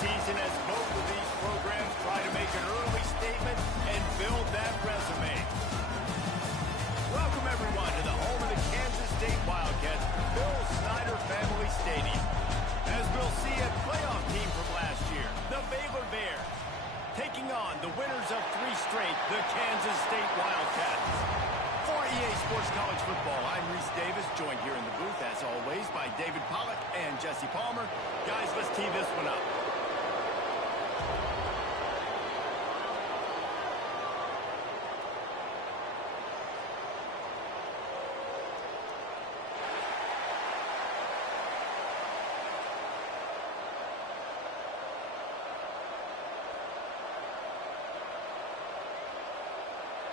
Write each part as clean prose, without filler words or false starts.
season as both of these programs try to make an early statement and build that resume. Welcome, everyone, to the home of the Kansas State Wildcats, Bill Snyder Family Stadium. As we'll see a playoff team from last year, the Baylor Bears, taking on the winners of 3 straight, the Kansas State Wildcats. For EA Sports College Football, I'm Reese Davis, joined here in the booth, as always, by David Pollack and Jesse Palmer. Guys, let's tee this one up.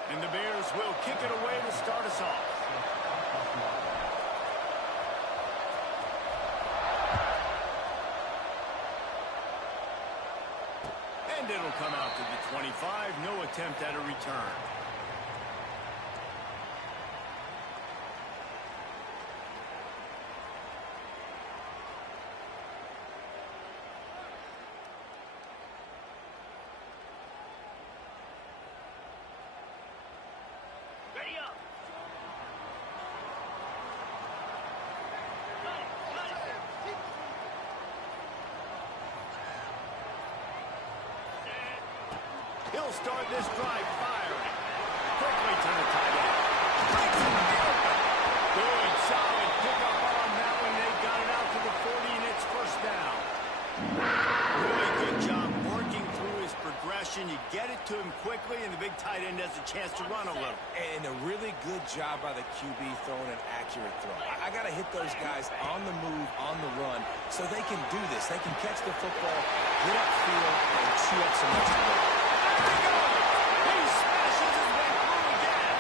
And the Bears will kick it away to start us off. And it'll come out to the 25. No attempt at a return. He'll start this drive firing. Quickly to the tight end. Breaks him open. Good, solid pickup on that one. They got it out to the 40, and it's first down. Really good job working through his progression. You get it to him quickly, and the big tight end has a chance to run a little. And a really good job by the QB throwing an accurate throw. I got to hit those guys on the move, on the run, so they can do this. They can catch the football, get upfield, and chew up some extra weight. He smashes his way through again.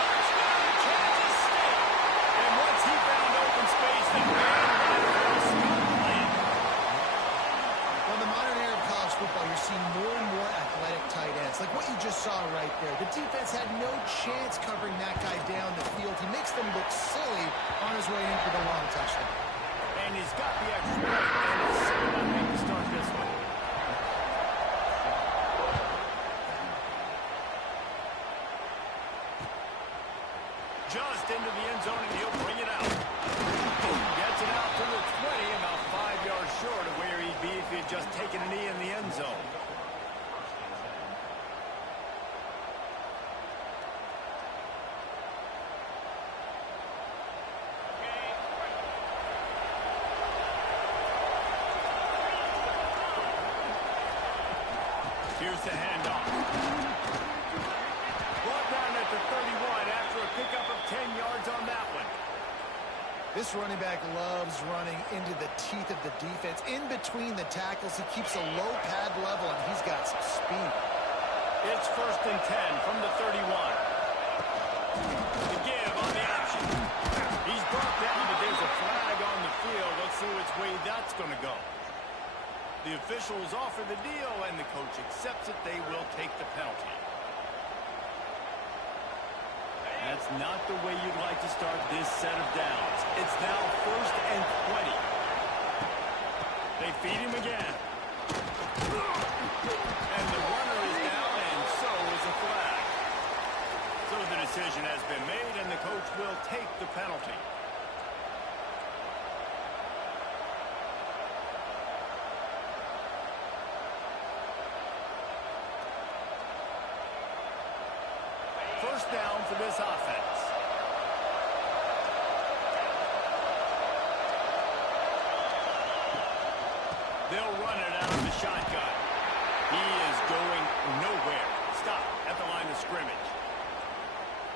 Touchdown, Kansas State. And once he found open space, the man stopped playing. Well, in the modern era of college football, you're seeing more and more athletic tight ends. Like what you just saw right there. The defense had no chance covering that guy down the field. He makes them look silly on his way in for the long touchdown. And he's got the extra point, and it's 7-0 to start this one. Just into the end zone, and he'll bring it out. Gets it out to the 20, about 5 yards short of where he'd be if he had just taken a knee in the end zone. Here's the handoff. Brought down at the 31 after a pickup of 10 yards on that one. This running back loves running into the teeth of the defense. In between the tackles, he keeps a low pad level, and he's got some speed. It's 1st and 10 from the 31. The give on the action. He's brought down, but there's a flag on the field. Let's see which way that's going to go. The officials offer the deal, and the coach accepts it. They will take the penalty. That's not the way you'd like to start this set of downs. It's now 1st and 20. They feed him again. And the runner is down, and so is a flag. So the decision has been made, and the coach will take the penalty. First down for this offense. They'll run it out of the shotgun. He is going nowhere. Stop at the line of scrimmage.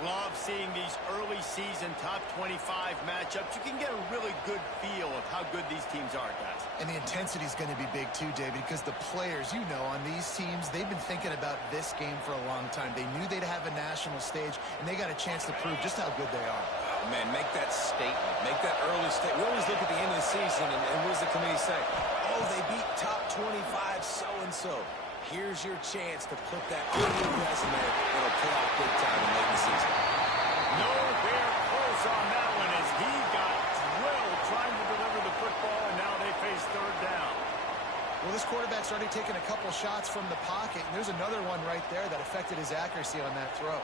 Love seeing these early season top 25 matchups. You can get a really good feel of how good these teams are, guys. And the intensity is going to be big too, David, because the players, you know, on these teams, they've been thinking about this game for a long time. They knew they'd have a national stage, and they got a chance to prove just how good they are. Oh, man, make that statement. Make that early statement. We always look at the end of the season, and what does the committee say? Oh, they beat top 25 so-and-so. Here's your chance to put that on your resume. It'll pay off big time in late in the season. Nowhere close on that one as he got drilled trying to deliver the football, and now they face 3rd down. started taking a couple shots from the pocket, and there's another one right there that affected his accuracy on that throw.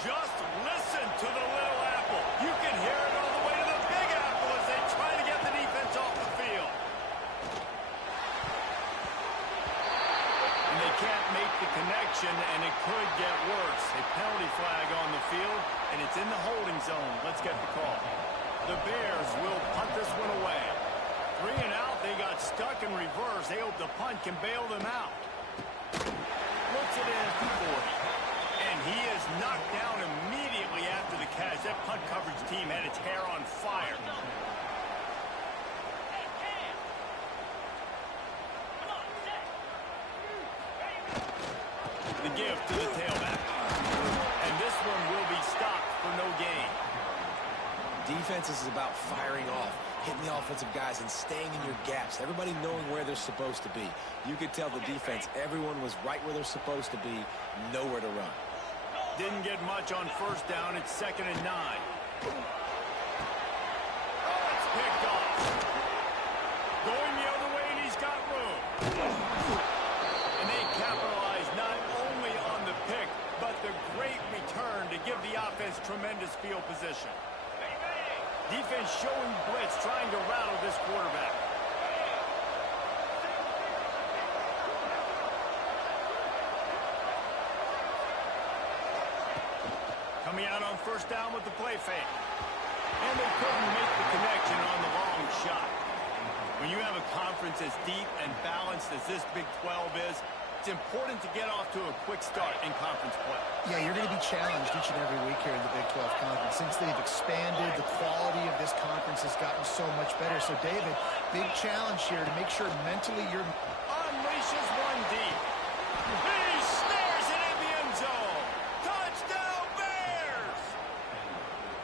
Just listen to the little apple. You can hear it all the way to the big apple as they try to get the defense off the field. And they can't make the connection, and it could get worse. A penalty flag on the field, and it's in the holding zone. Let's get the call. The Bears will punt this one away. 3 and out. They got stuck in reverse. They hope the punt can bail them out. Looks it in at the 40. And he is knocked down immediately after the catch. That punt coverage team had its hair on fire. The give to the tailback. And this one will be stopped for no gain. Defense is about firing off, hitting the offensive guys and staying in your gaps. Everybody knowing where they're supposed to be. You could tell the defense, everyone was right where they're supposed to be, nowhere to run. Didn't get much on first down. It's 2nd and 9. Oh, it's picked off. Going the other way, and he's got room. And they capitalize not only on the pick, but the great return to give the offense tremendous field position. Defense showing blitz, trying to rattle this quarterback. Coming out on first down with the play fake. And they couldn't make the connection on the long shot. When you have a conference as deep and balanced as this Big 12 is, it's important to get off to a quick start in conference play. Yeah, you're going to be challenged each and every week here in the Big 12 Conference. Since they've expanded, the quality of this conference has gotten so much better. So, David, big challenge here to make sure mentally you're... Unleashes one deep. He snares it in the end zone. Touchdown, Bears!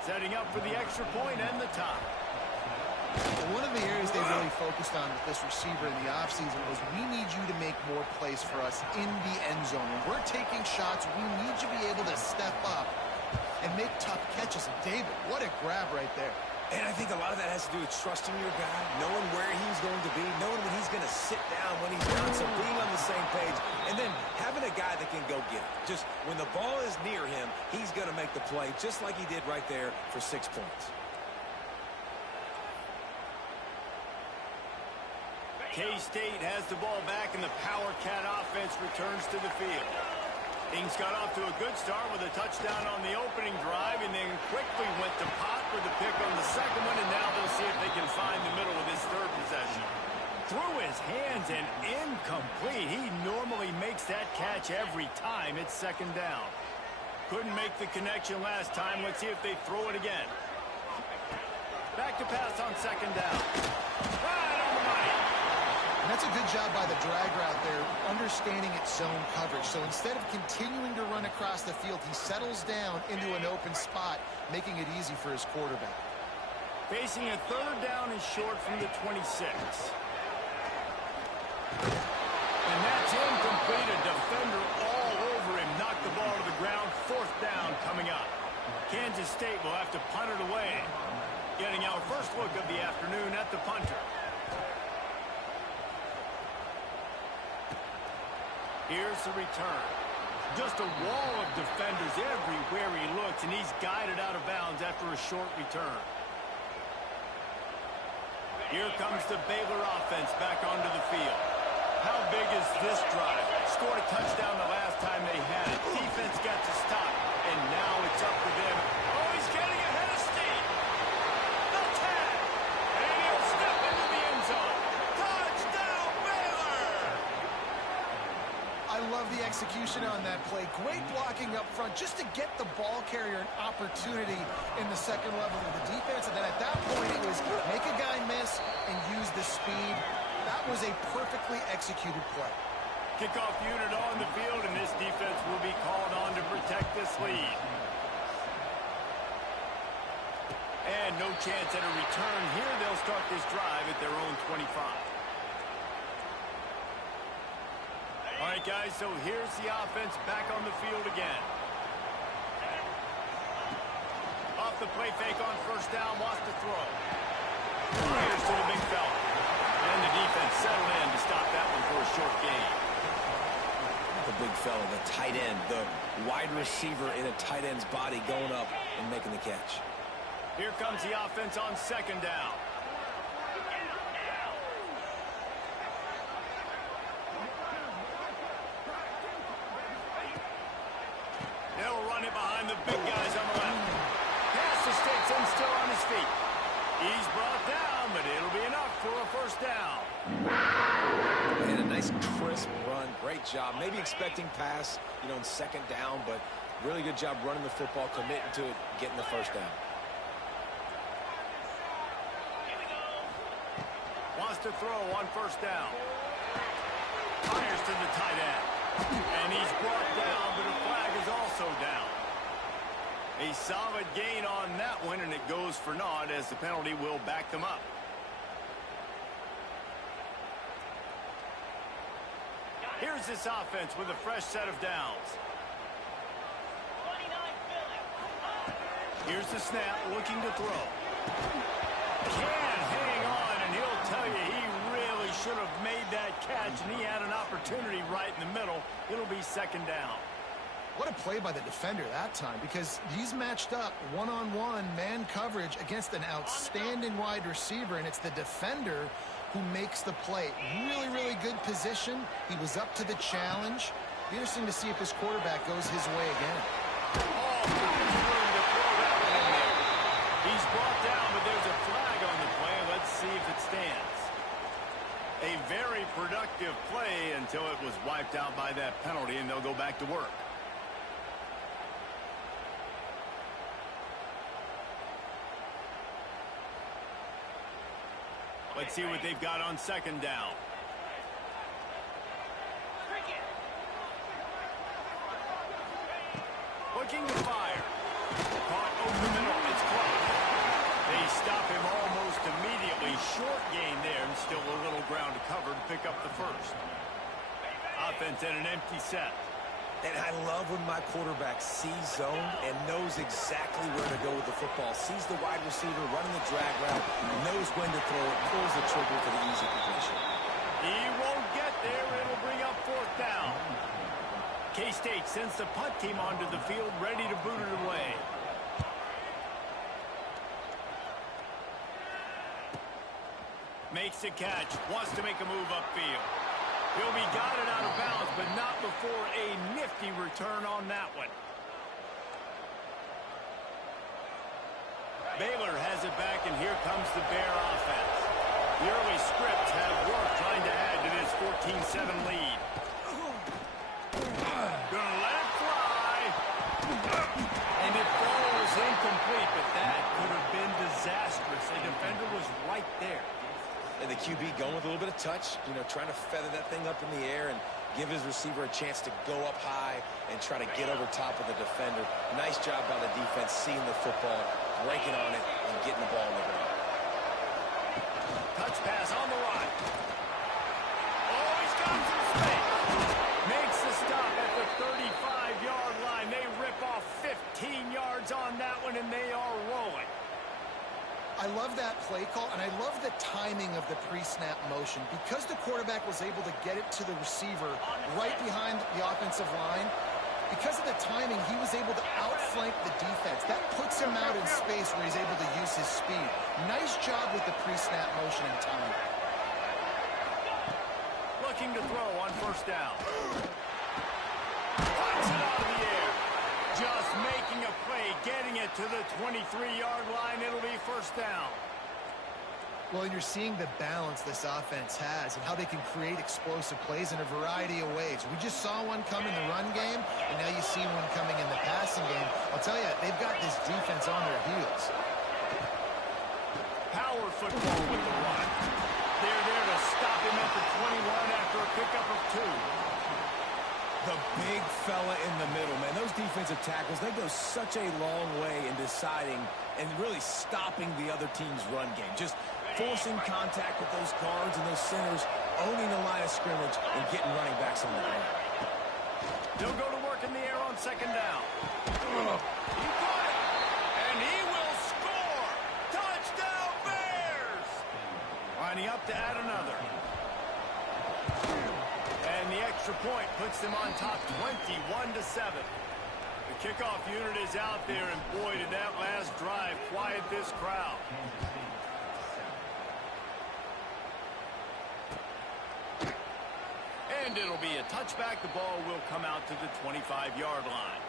Setting up for the extra point and the tie. One of the areas they really focused on with this receiver in the offseason was we need you to make more plays for us in the end zone. When we're taking shots, we need you to be able to step up and make tough catches. And David, what a grab right there. And I think a lot of that has to do with trusting your guy, knowing where he's going to be, knowing when he's going to sit down, when he's done, so being on the same page, and then having a guy that can go get it. Just when the ball is near him, he's going to make the play, just like he did right there for 6 points. K-State has the ball back, and the Power Cat offense returns to the field. Ings got off to a good start with a touchdown on the opening drive, and then quickly went to Pot with the pick on the second one, and now they'll see if they can find the middle with his third possession. Through his hands and incomplete. He normally makes that catch every time. It's 2nd down. Couldn't make the connection last time. Let's see if they throw it again. Back to pass on 2nd down. Right on the money. And that's a good job by the drag route there, understanding its zone coverage. So instead of continuing to run across the field, he settles down into an open spot, making it easy for his quarterback. Facing a 3rd down and short from the 26. And that's incomplete. A defender all over him. Knocked the ball to the ground. 4th down coming up. Kansas State will have to punt it away. Getting our first look of the afternoon at the punter. Here's the return. Just a wall of defenders everywhere he looks, and he's guided out of bounds after a short return. Here comes the Baylor offense back onto the field. How big is this drive? Scored a touchdown the last time they had it. Defense got to stop, and now it's up to them. Oh, he's getting ahead of steam. The tag, and he'll step into the end zone. Touchdown, Baylor! I love the execution on that play. Great blocking up front just to get the ball carrier an opportunity in the second level of the defense. And then at that point, it was make a guy miss and use the speed. That was a perfectly executed play. Kickoff unit on the field, and this defense will be called on to protect this lead. And no chance at a return here. They'll start this drive at their own 25. All right, guys, so here's the offense back on the field again. off the play fake on first down, wants to throw. Fires to the big fella. And the defense settled in to stop that one for a short gain. The big fella, the tight end, the wide receiver in a tight end's body going up and making the catch. Here comes the offense on second down. They'll run it behind the big guys on the left. Pass to Stetson, still on his feet. He's brought down, but it'll be enough for a first down. And a nice crisp run. Great job. Maybe expecting pass, in second down, but really good job running the football, committing to it, getting the first down. Wants to throw on first down. Fires to the tight end. And he's brought down, but a flag is also down. A solid gain on that one, and it goes for naught as the penalty will back them up. Here's this offense with a fresh set of downs. Here's the snap, looking to throw. Can't hang on, and he'll tell you he really should have made that catch, and he had an opportunity right in the middle. It'll be second down. What a play by the defender that time, because he's matched up one-on-one man coverage against an outstanding wide receiver, and it's the defender who makes the play. Really, really good position. He was up to the challenge. Be interesting to see if his quarterback goes his way again. Oh, nice room to throw that one in there. He's brought down, but there's a flag on the play. Let's see if it stands. A very productive play until it was wiped out by that penalty, and they'll go back to work. Let's see what they've got on second down. Looking to fire. Caught over the middle. It's close. They stop him almost immediately. Short gain there, and still a little ground to cover to pick up the first. Offense in an empty set. And I love when my quarterback sees zone and knows exactly where to go with the football. Sees the wide receiver running the drag route, knows when to throw it, pulls the trigger for the easy completion. He won't get there. It'll bring up fourth down. K-State sends the punt team onto the field, ready to boot it away. Makes the catch. Wants to make a move upfield. He'll be guided out of bounds, but not before a nifty return on that one. Baylor has it back, and here comes the Bear offense. The early scripts have worked trying to add to this 14-7 lead. Gonna let it fly. And it falls incomplete, but that could have been disastrous. The defender was right there. And the QB going with a little bit of touch, trying to feather that thing up in the air and give his receiver a chance to go up high and try to get over top of the defender. Nice job by the defense seeing the football, breaking on it, and getting the ball on the ground. Touch pass on the run. Oh, he's got some space. Makes the stop at the 35-yard line. They rip off 15 yards on that one, and they are rolling. I love that play call, and I love the timing of the pre-snap motion. Because the quarterback was able to get it to the receiver right behind the offensive line, because of the timing, he was able to outflank the defense. That puts him out in space where he's able to use his speed. Nice job with the pre-snap motion and timing. Looking to throw on first down. Puts it out of the air. Just making a play, getting it to the 23-yard line. It'll be first down. Well, and you're seeing the balance this offense has and how they can create explosive plays in a variety of ways. We just saw one come in the run game, and now you see one coming in the passing game. I'll tell you, they've got this defense on their heels. Power football with the run. They're there to stop him at the 21 after a pickup of 2. The big fella in the middle, man. Those defensive tackles, they go such a long way in deciding and really stopping the other team's run game. Just forcing contact with those guards and those centers, owning the line of scrimmage, and getting running backs on the ground. They'll go to work in the air on second down. He got it. And he will to add another. And the extra point puts them on top 21-7. The kickoff unit is out there, and boy, did that last drive quiet this crowd. And it'll be a touchback. The ball will come out to the 25-yard line.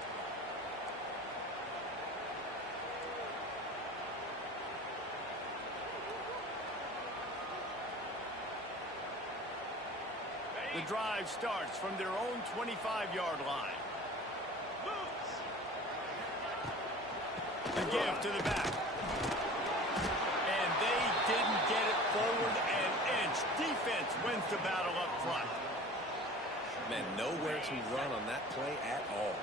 The drive starts from their own 25-yard line. The give to the back. And they didn't get it forward an inch. Defense wins the battle up front. Man, nowhere to run on that play at all.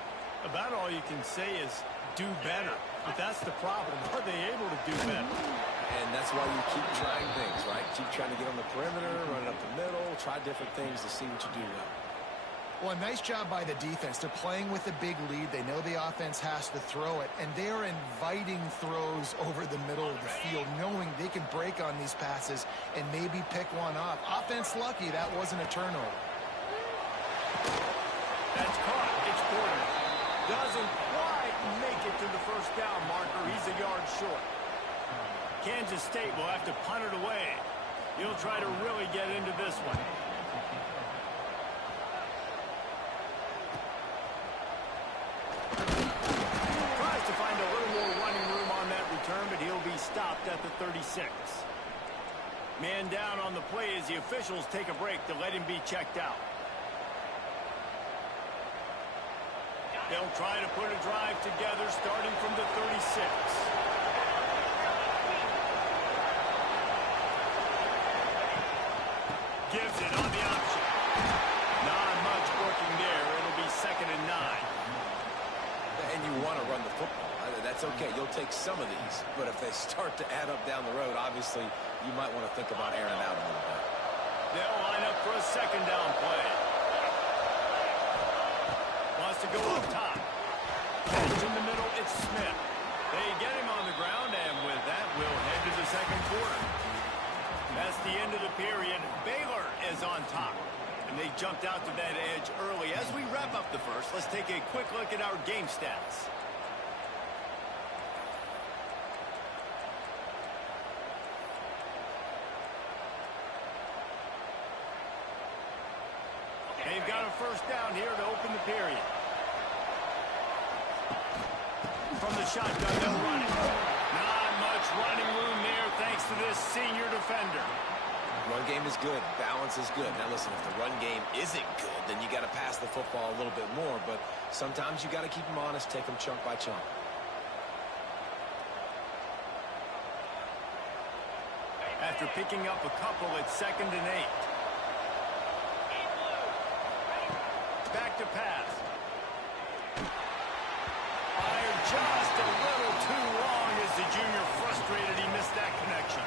About all you can say is do better. But that's the problem. Are they able to do better? And that's why you keep trying things, right? Keep trying to get on the perimeter, run it up the middle, try different things to see what you do well. Well, nice job by the defense. They're playing with a big lead. They know the offense has to throw it, and they are inviting throws over the middle of the field, knowing they can break on these passes and maybe pick one off. Offense lucky that wasn't a turnover. That's caught. It's Porter. Doesn't quite make it to the first down marker. He's a yard short. Kansas State will have to punt it away. He'll try to really get into this one. Tries to find a little more running room on that return, but he'll be stopped at the 36. Man down on the play as the officials take a break to let him be checked out. They'll try to put a drive together starting from the 36. Gives it on the option. Not much working there. It'll be 2nd and 9. And you want to run the football. That's okay. You'll take some of these. But if they start to add up down the road, obviously, you might want to think about airing out a little bit. They'll line up for a 2nd down play. Wants to go up top. Catch in the middle, it's Smith. They get him on the ground, and with that, we'll head to the 2nd quarter. That's the end of the period. Baylor is on top. And they jumped out to that edge early. As we wrap up the first, let's take a quick look at our game stats. They've got a first down here to open the period. From the shotgun, they'll run it. Not much running room there thanks to this senior defender. Run game is good. Balance is good. Now listen, if the run game isn't good, then you got to pass the football a little bit more. But sometimes you got to keep them honest, take them chunk by chunk. After picking up a couple, it's 2nd and 8. Back to pass. Fired just a little too long as the junior frustrated. He missed that connection.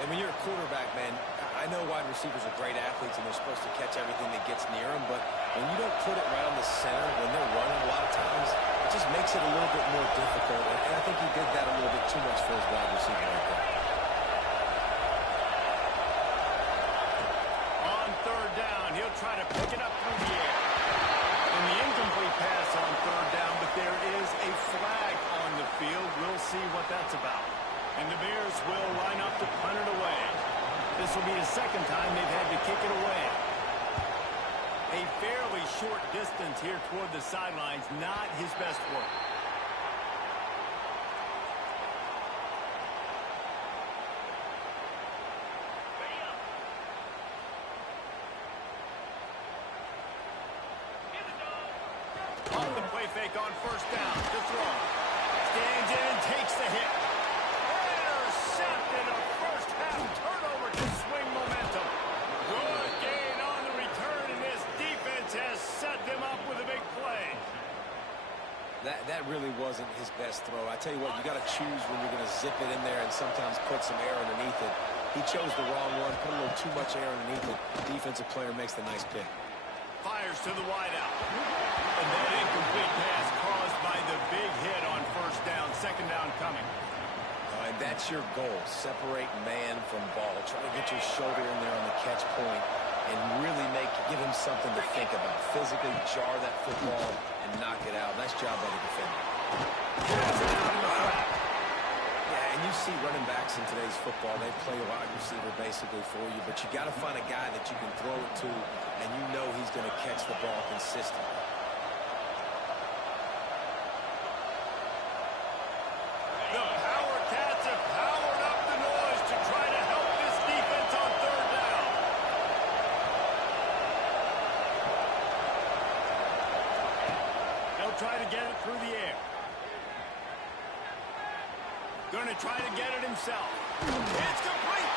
And when you're a quarterback, man, I know wide receivers are great athletes and they're supposed to catch everything that gets near them, but when you don't put it right on the center, when they're running a lot of times, it just makes it a little bit more difficult. And I think he did that a little bit too much for his wide receiver right there. On 3rd down, he'll try to pick it up through the air. And the incomplete pass on 3rd down, but there is a flag on the field. We'll see what that's about. And the Bears will line up to punt it away. This will be the 2nd time they've had to kick it away. A fairly short distance here toward the sidelines, not his best work. On the play fake on 1st down to throw. Stands in and takes the hit. Intercepted, a first-half turnover to swing momentum. Good gain on the return, and this defense has set them up with a big play. That really wasn't his best throw. I tell you what, you got to choose when you're going to zip it in there and sometimes put some air underneath it. He chose the wrong one, put a little too much air underneath it. The defensive player makes the nice pick. Fires to the wideout. And that incomplete pass caused by the big hit on 1st down, 2nd down coming. And And that's your goal, separate man from ball. Try to get your shoulder in there on the catch point and really give him something to think about. Physically jar that football and knock it out. Nice job by the defender. Yeah, and you see running backs in today's football, they play a wide receiver basically for you, but you got to find a guy that you can throw it to, and you know he's going to catch the ball consistently. The Power Cats have powered up the noise to try to help this defense on third down. They'll try to get it through the air. Going to try to get it himself. It's complete.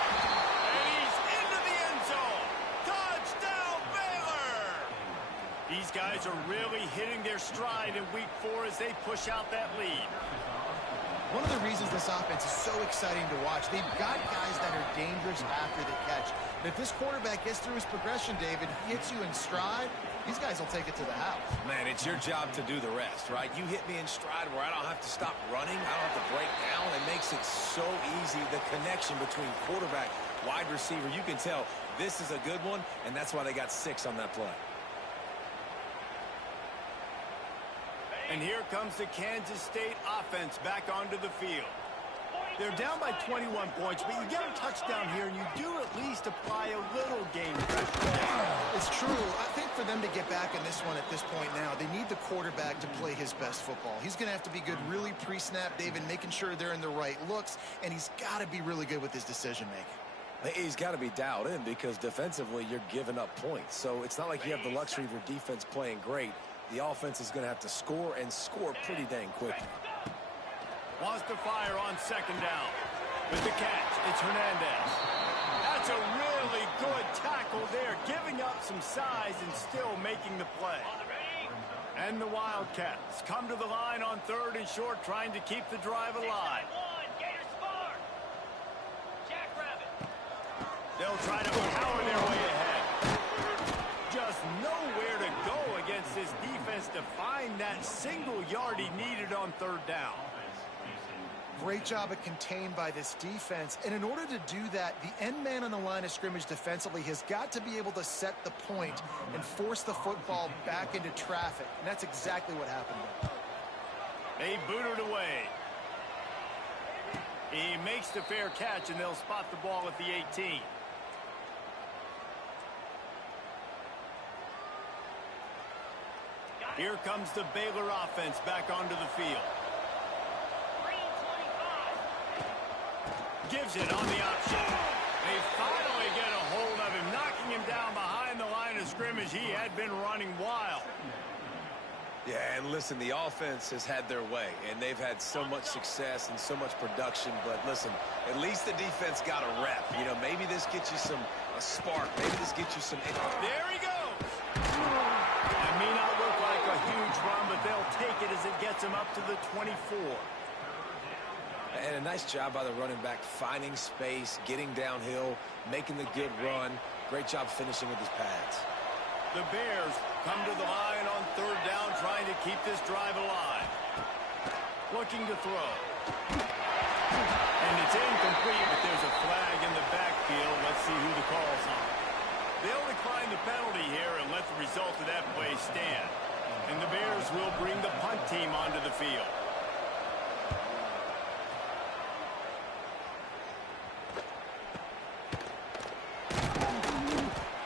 And he's into the end zone. Touchdown, Baylor! These guys are really hitting their stride in week 4 as they push out that lead. One of the reasons this offense is so exciting to watch, they've got guys that are dangerous after the catch. And if this quarterback gets through his progression, David, hits you in stride, these guys will take it to the house. Man, it's your job to do the rest, right? You hit me in stride where I don't have to stop running. I don't have to break down. It makes it so easy. The connection between quarterback, wide receiver, you can tell this is a good one, and that's why they got 6 on that play. And here comes the Kansas State offense back onto the field. They're down by 21 points, but you get a touchdown here, and you do at least apply a little game pressure. It's true. I think for them to get back in this one at this point now, they need the quarterback to play his best football. He's going to have to be good really pre-snap, David, making sure they're in the right looks, and he's got to be really good with his decision-making. He's got to be dialed in because defensively you're giving up points. So it's not like you have the luxury of your defense playing great. The offense is going to have to score and score pretty dang quickly. Wants to fire on second down. With the catch, it's Hernandez. That's a really good tackle there, giving up some size and still making the play. And the Wildcats come to the line on 3rd and short, trying to keep the drive alive. They'll try to power their way ahead. Just nowhere to go against this defense to find that single yard he needed on 3rd down. Great job of contained by this defense. And in order to do that, the end man on the line of scrimmage defensively has got to be able to set the point and force the football back into traffic. And that's exactly what happened there. They boot it away. He makes the fair catch, and they'll spot the ball at the 18. Here comes the Baylor offense back onto the field. Gives it on the option. They finally get a hold of him, knocking him down behind the line of scrimmage. He had been running wild. Yeah, and listen, the offense has had their way, and they've had so much success and so much production. But listen, at least the defense got a rep. You know, maybe this gets you a spark. Maybe this gets you some. There he goes. It may not look like a huge run, but they'll take it as it gets him up to the 24. And a nice job by the running back, finding space, getting downhill, making the good run. Great job finishing with his pads. The Bears come to the line on 3rd down, trying to keep this drive alive. Looking to throw. And it's incomplete, but there's a flag in the backfield. Let's see who the call's on. They'll decline the penalty here and let the result of that play stand. And the Bears will bring the punt team onto the field.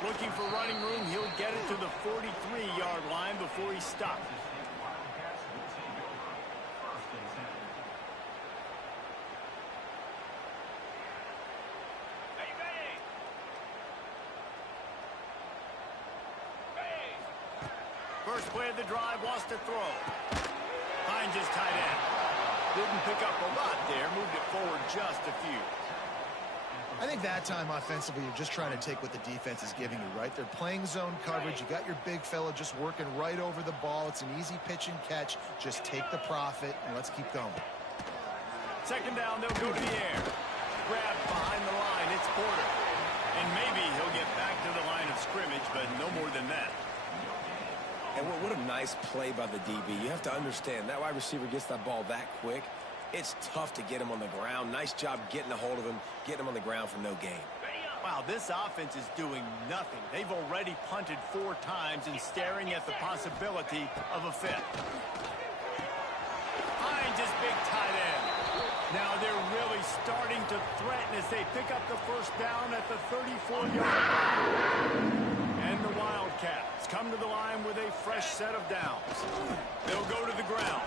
Looking for running room, he'll get it to the 43-yard line before he stops. First play of the drive, wants to throw. Finds his tight end. Didn't pick up a lot there, moved it forward just a few. I think that time offensively, you're just trying to take what the defense is giving you, right? They're playing zone coverage. You got your big fella just working right over the ball. It's an easy pitch and catch. Just take the profit, and let's keep going. Second down, they'll go to the air. Grabbed behind the line, it's Porter. And maybe he'll get back to the line of scrimmage, but no more than that. And what a nice play by the DB. You have to understand, that wide receiver gets that ball that quick. It's tough to get him on the ground. Nice job getting a hold of him, getting him on the ground for no gain. Wow, this offense is doing nothing. They've already punted 4 times and staring at the possibility of a 5th. Finds his big tight end. Now they're really starting to threaten as they pick up the first down at the 34-yard line. And the Wildcats come to the line with a fresh set of downs. They'll go to the ground.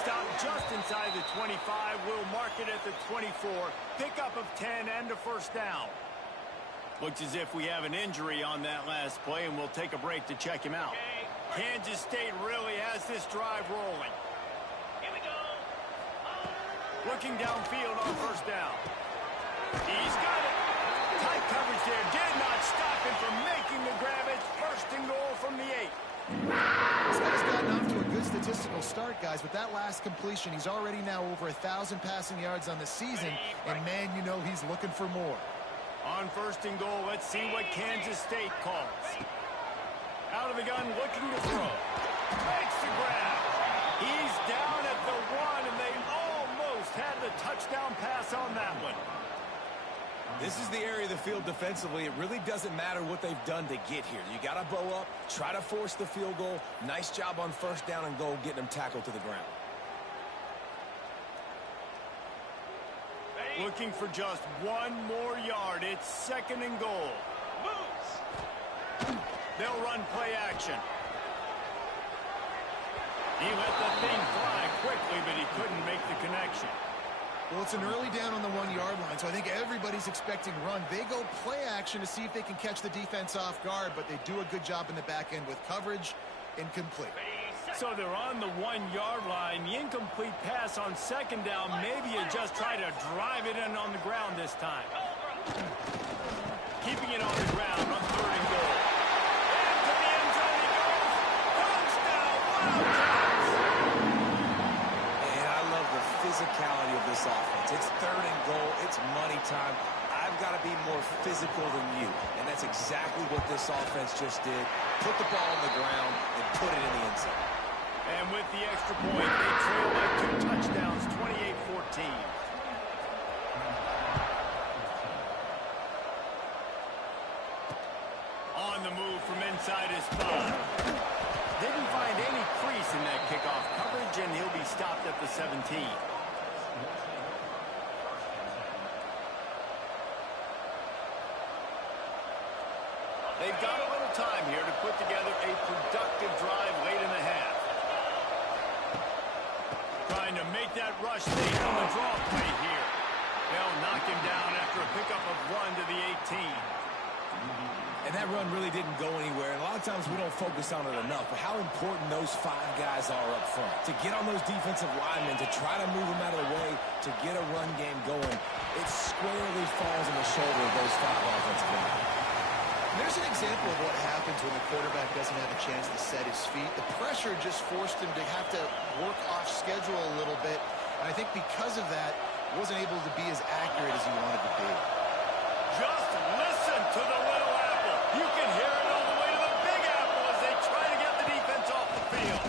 Stop just inside the 25. We'll mark it at the 24. Pickup of 10 and a first down. Looks as if we have an injury on that last play, and we'll take a break to check him out. Kansas State really has this drive rolling. Here we go. Looking downfield on first down. He's got it. Tight coverage there. Did not stop him from making the grab. It's first and goal from the 8. This guy's gotten off to a good statistical start, guys. With that last completion, he's already now over 1,000 passing yards on the season. And, man, you know he's looking for more. On first and goal, let's see what Kansas State calls. Out of the gun, looking to throw. Makes the grab. He's down at the 1, and they almost had the touchdown pass on that one. This is the area of the field defensively. It really doesn't matter what they've done to get here. You got to bow up, try to force the field goal. Nice job on first down and goal, getting them tackled to the ground. Looking for just 1 more yard. It's second and goal. Moves. They'll run play action. He let the thing fly quickly, but he couldn't make the connection. Well, it's an early down on the 1-yard line, so I think everybody's expecting run. They go play action to see if they can catch the defense off guard, but they do a good job in the back end with coverage. Incomplete. So they're on the 1-yard line. The incomplete pass on second down. Maybe you just try to drive it in on the ground this time. Keeping it on the ground on third and goal. Into the end zone he goes. Touchdown, Wildcats! And I love the physicality of this offense. It's third and goal. It's money time. I've got to be more physical than you. And that's exactly what this offense just did. Put the ball on the ground and put it in the end zone. And with the extra point, they trail by 2 touchdowns, 28-14. On the move from inside his 5. Didn't find any crease in that kickoff coverage, and he'll be stopped at the 17. They've got a little time here to put together a productive drive late in the half. Trying to make that rush big on the draw play here. They'll knock him down after a pickup of 1 to the 18. And that run really didn't go anywhere. And a lot of times we don't focus on it enough. But how important those 5 guys are up front. To get on those defensive linemen, to try to move them out of the way, to get a run game going, it squarely falls on the shoulder of those 5 offensive linemen. There's an example of what happens when the quarterback doesn't have a chance to set his feet. The pressure just forced him to have to work off schedule a little bit. And I think because of that, wasn't able to be as accurate as he wanted to be. Just listen to the little apple. You can hear it all the way to the big apple as they try to get the defense off the field.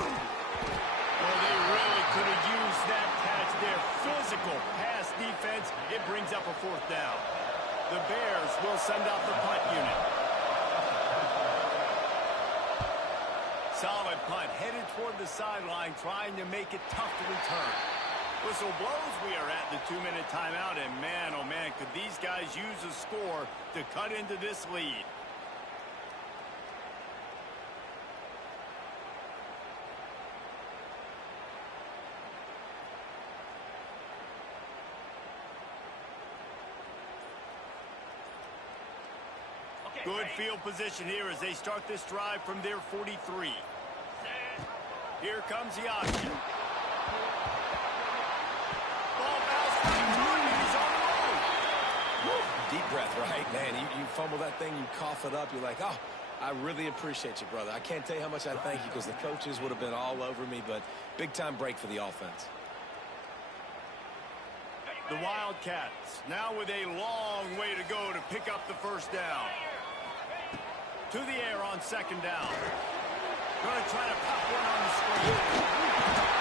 Well, they really could have used that catch there. Physical pass defense. It brings up a 4th down. The Bears will send out the punt unit. Solid punt, headed toward the sideline, trying to make it tough to return. Whistle blows, we are at the 2-minute timeout, and man, oh man, could these guys use a score to cut into this lead. Good field position here as they start this drive from their 43. Here comes the option. Ball bounced right toward him. He's on the road. Deep breath, right? Man, you fumble that thing, you cough it up, you're like, oh, I really appreciate you, brother. I can't tell you how much I thank you because the coaches would have been all over me, but big-time break for the offense. The Wildcats now with a long way to go to pick up the first down. To the air on second down. Going to try to pop one on the screen.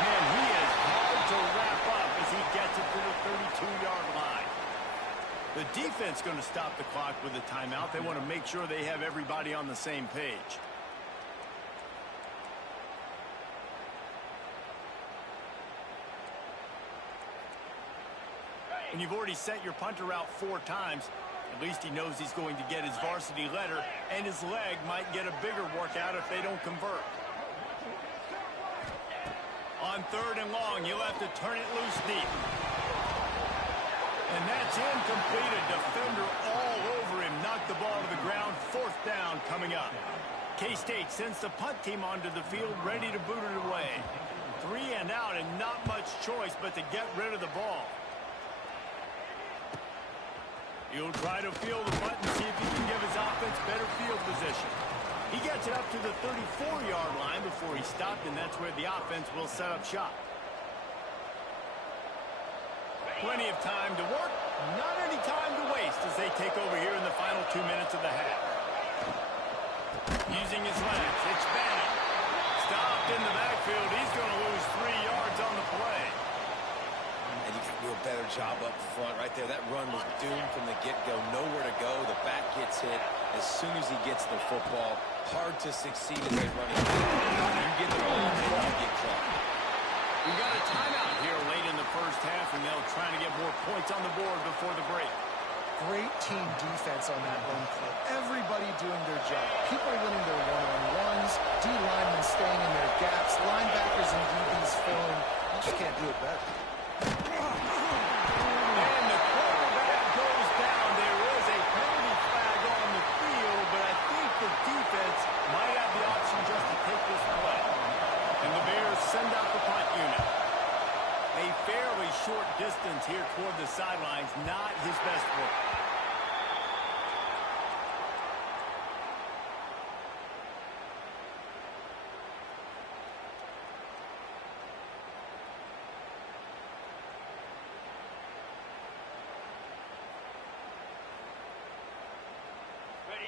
Man, he is hard to wrap up as he gets it to the 32-yard line. The defense going to stop the clock with a timeout. They want to make sure they have everybody on the same page. And you've already sent your punter out 4 times. At least he knows he's going to get his varsity letter, and his leg might get a bigger workout if they don't convert. On 3rd and long, you'll have to turn it loose deep. And that's incomplete. A defender all over him. Knocked the ball to the ground. 4th down coming up. K-State sends the punt team onto the field, ready to boot it away. 3 and out, and not much choice but to get rid of the ball. He'll try to field the punt and see if he can give his offense better field position. He gets it up to the 34-yard line before he stopped, and that's where the offense will set up shop. Plenty of time to work, not any time to waste as they take over here in the final 2 minutes of the half. Using his legs, it's Bannon. Stopped in the backfield. He's going to lose 3 yards on the play. And you can do a better job up front right there. That run was doomed from the get-go. Nowhere to go. The back gets hit as soon as he gets the football. Hard to succeed as a running back. You get the ball and you get caught. We got a timeout here late in the first half, and they'll try to get more points on the board before the break. Great team defense on that run play. Everybody doing their job. People winning their one-on-ones, D-linemen staying in their gaps, linebackers and DBs filling. You just can't do it better. And the quarterback goes down. There is a penalty flag on the field, but I think the defense might have the option just to take this play. And the Bears send out the punt unit. A fairly short distance here toward the sidelines, not his best work.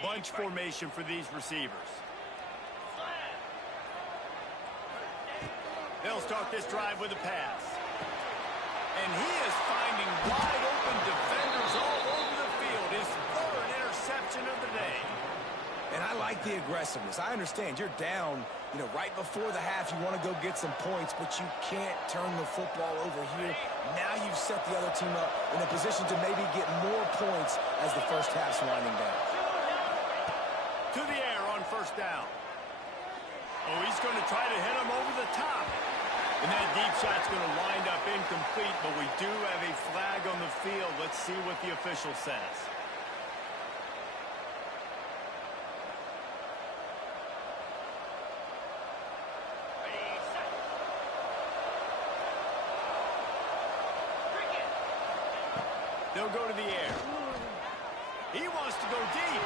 Bunch formation for these receivers. They'll start this drive with a pass. And he is finding wide open defenders all over the field. His 3rd interception of the day. And I like the aggressiveness. I understand you're down, right before the half. You want to go get some points, but you can't turn the football over here. Now you've set the other team up in a position to maybe get more points as the first half's winding down. To the air on 1st down. Oh, he's going to try to hit him over the top. And that deep shot's going to wind up incomplete, but we do have a flag on the field. Let's see what the official says. They'll go to the air. He wants to go deep.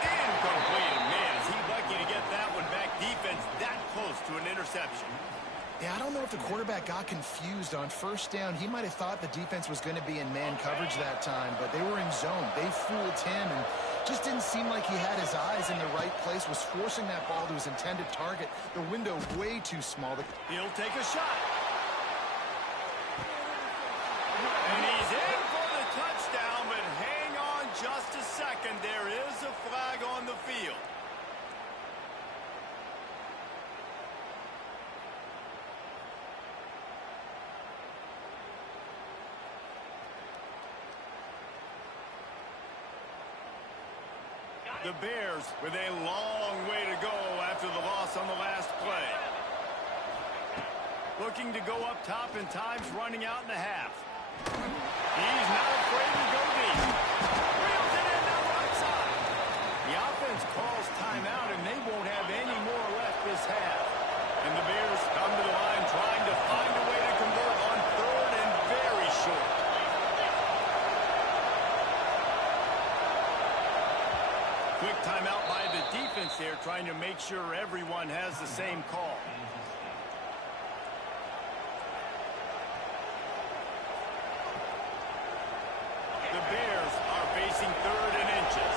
Incomplete. Man, is he lucky to get that one back. Defense that close to an interception. Yeah, I don't know if the quarterback got confused on 1st down. He might have thought the defense was going to be in man coverage that time, but they were in zone. They fooled him and just didn't seem like he had his eyes in the right place, was forcing that ball to his intended target. The window way too small. He'll take a shot. And he's in for the touchdown, but hang on just a second. There is a flag on the field. The Bears with a long way to go after the loss on the last play. Looking to go up top, and time's running out in the half. He's not afraid to go deep. Reels it in down the right side. The offense calls timeout, and they won't have any more left this half. And the Bears come to the line trying to find a way to convert on 3rd and very short. Quick timeout by the defense there, trying to make sure everyone has the same call. The Bears are facing 3rd and inches.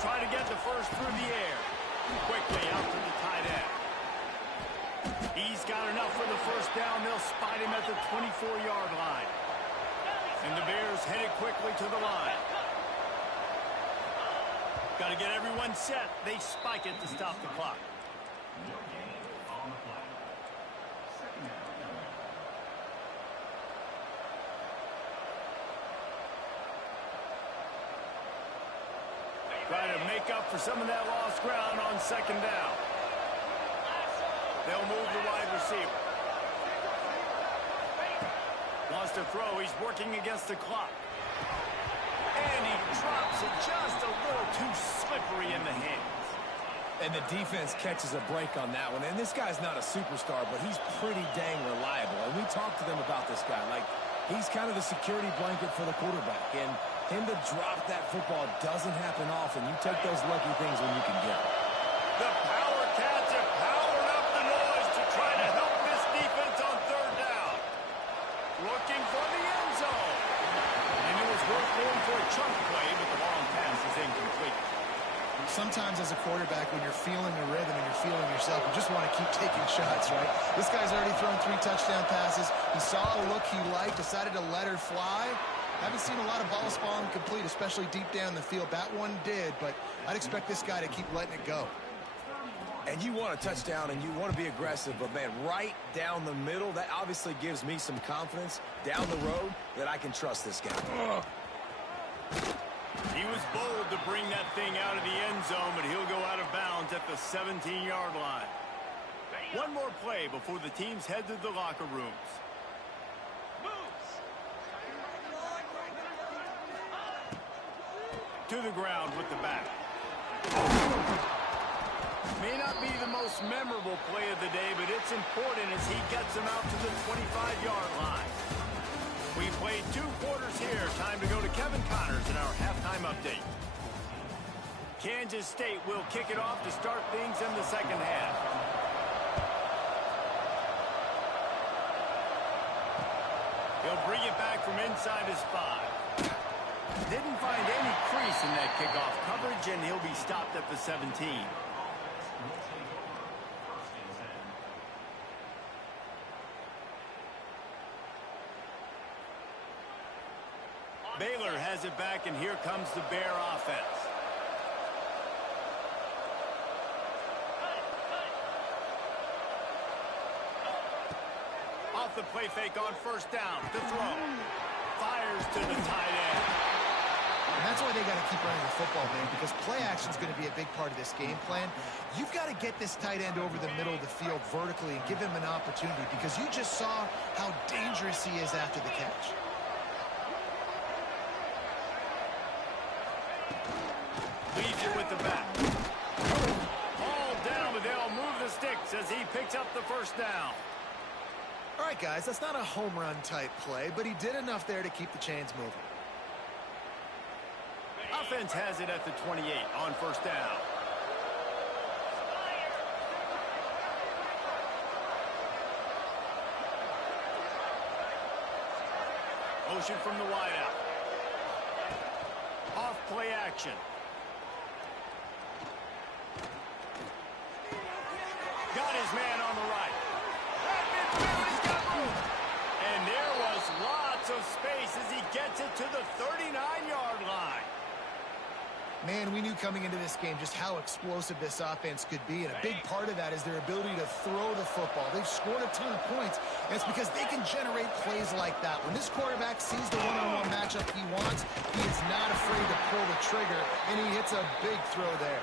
try to get the first through the air. Quickly out to the tight end. He's got enough for the first down. They'll spot him at the 24-yard line. And the Bears headed quickly to the line. Got to get everyone set. They spike it to stop the clock. Trying to make up for some of that lost ground on second down. They'll move the wide receiver. Wants to throw. He's working against the clock. And he drops it just a little too slippery in the hands. And the defense catches a break on that one. And this guy's not a superstar, but he's pretty dang reliable. And we talked to them about this guy. Like, he's kind of the security blanket for the quarterback. And him to drop that football doesn't happen often. You take those lucky things when you can get them. The Power Cats have powered up the noise to try to help this defense on third down. Looking for the end zone. And it was worth going for a chunk play, but the long pass is incomplete. Sometimes as a quarterback, when you're feeling the rhythm and you're feeling yourself, you just want to keep taking shots, right? This guy's already thrown 3 touchdown passes. He saw a look he liked, decided to let her fly. Haven't seen a lot of balls fall incomplete, especially deep down the field. That one did, but I'd expect this guy to keep letting it go. And you want a touchdown and you want to be aggressive, but man, right down the middle, that obviously gives me some confidence down the road that I can trust this guy. He was bold to bring that thing out of the end zone, but he'll go out of bounds at the 17-yard line. One more play before the teams head to the locker rooms. To the ground with the back. May not be the most memorable play of the day, but it's important as he gets them out to the 25-yard line. We played 2 quarters here. Time to go to Kevin Connors in our halftime update. Kansas State will kick it off to start things in the second half. He'll bring it back from inside his 5. Didn't find any crease in that kickoff coverage, and he'll be stopped at the 17. Baylor has it back, and here comes the Bear offense. Off the play fake on first down. To throw. Fires to the tight end. And that's why they got to keep running the football, man, because play action is going to be a big part of this game plan. You've got to get this tight end over the middle of the field vertically and give him an opportunity, because you just saw how dangerous he is after the catch. Leaves it with the back. All down, but they'll move the sticks as he picks up the first down. All right, guys, that's not a home run type play, but he did enough there to keep the chains moving. Offense has it at the 28 on first down. Motion from the wideout. Off play action. Got his man on the right. He's got room. And there was lots of space as he gets it to the 39-yard line. Man, we knew coming into this game just how explosive this offense could be, and a big part of that is their ability to throw the football. They've scored a ton of points, and it's because they can generate plays like that. When this quarterback sees the one-on-one matchup he wants, he is not afraid to pull the trigger, and he hits a big throw there.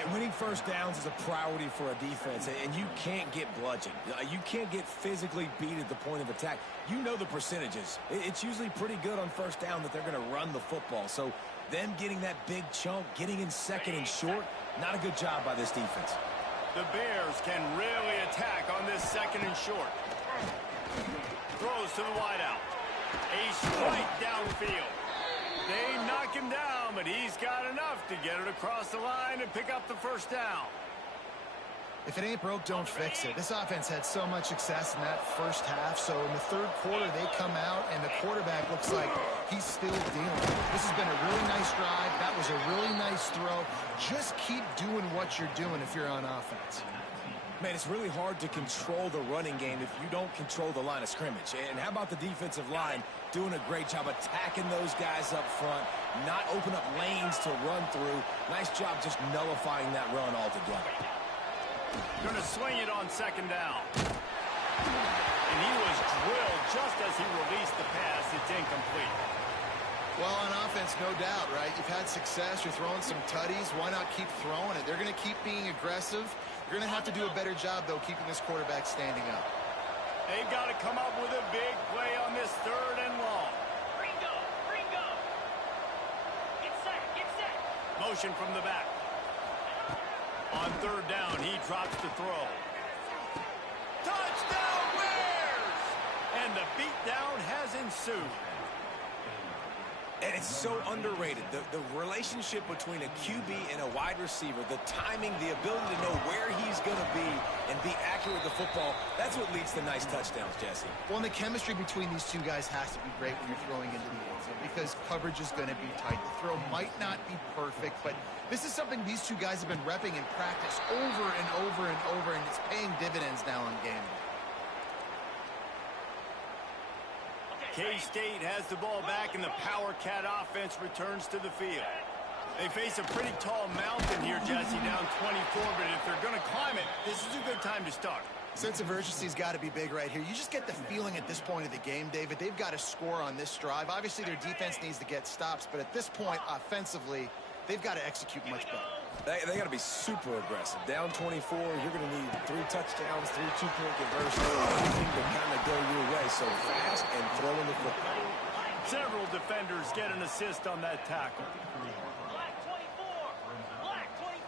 And winning first downs is a priority for a defense, and you can't get bludgeoned. You can't get physically beat at the point of attack. You know the percentages. It's usually pretty good on first down that they're going to run the football. So them getting that big chunk, getting in second and short, not a good job by this defense. The Bears can really attack on this second and short. Throws to the wideout. A strike downfield. They knock him down, but he's got enough to get it across the line and pick up the first down. If it ain't broke, don't fix it. This offense had so much success in that first half, so in the third quarter, they come out, and the quarterback looks like he's still dealing. This has been a really nice drive. That was a really nice throw. Just keep doing what you're doing if you're on offense. Man, it's really hard to control the running game if you don't control the line of scrimmage. And how about the defensive line doing a great job attacking those guys up front, not open up lanes to run through. Nice job just nullifying that run altogether. Going to swing it on second down. And he was drilled just as he released the pass. It's incomplete. Well, on offense, no doubt, right? You've had success. You're throwing some tutties. Why not keep throwing it? They're going to keep being aggressive. You're going to have to do a better job, though, keeping this quarterback standing up. They've got to come up with a big play on this third and long. Ringo! Get set! Motion from the back. On third down, he drops the throw. Touchdown Bears! And the beatdown has ensued. And it's so underrated. The relationship between a QB and a wide receiver, the timing, the ability to know where he's going to be and be accurate with the football, that's what leads to nice touchdowns, Jesse. Well, and the chemistry between these two guys has to be great when you're throwing into the end zone because coverage is going to be tight. The throw might not be perfect, but this is something these two guys have been repping in practice over and over and over, and it's paying dividends now on game day. K-State has the ball back, and the Power Cat offense returns to the field. They face a pretty tall mountain here, Jesse, down 24, but if they're going to climb it, this is a good time to start. Sense of urgency's got to be big right here. You just get the feeling at this point of the game, David, they've got to score on this drive. Obviously, their defense needs to get stops, but at this point, offensively, they've got to execute much better. They got to be super aggressive. Down 24, you're going to need 3 touchdowns, 3 two-point conversions, everything to kind of go your way. So fast and throwing the football. Several defenders get an assist on that tackle. Black 24!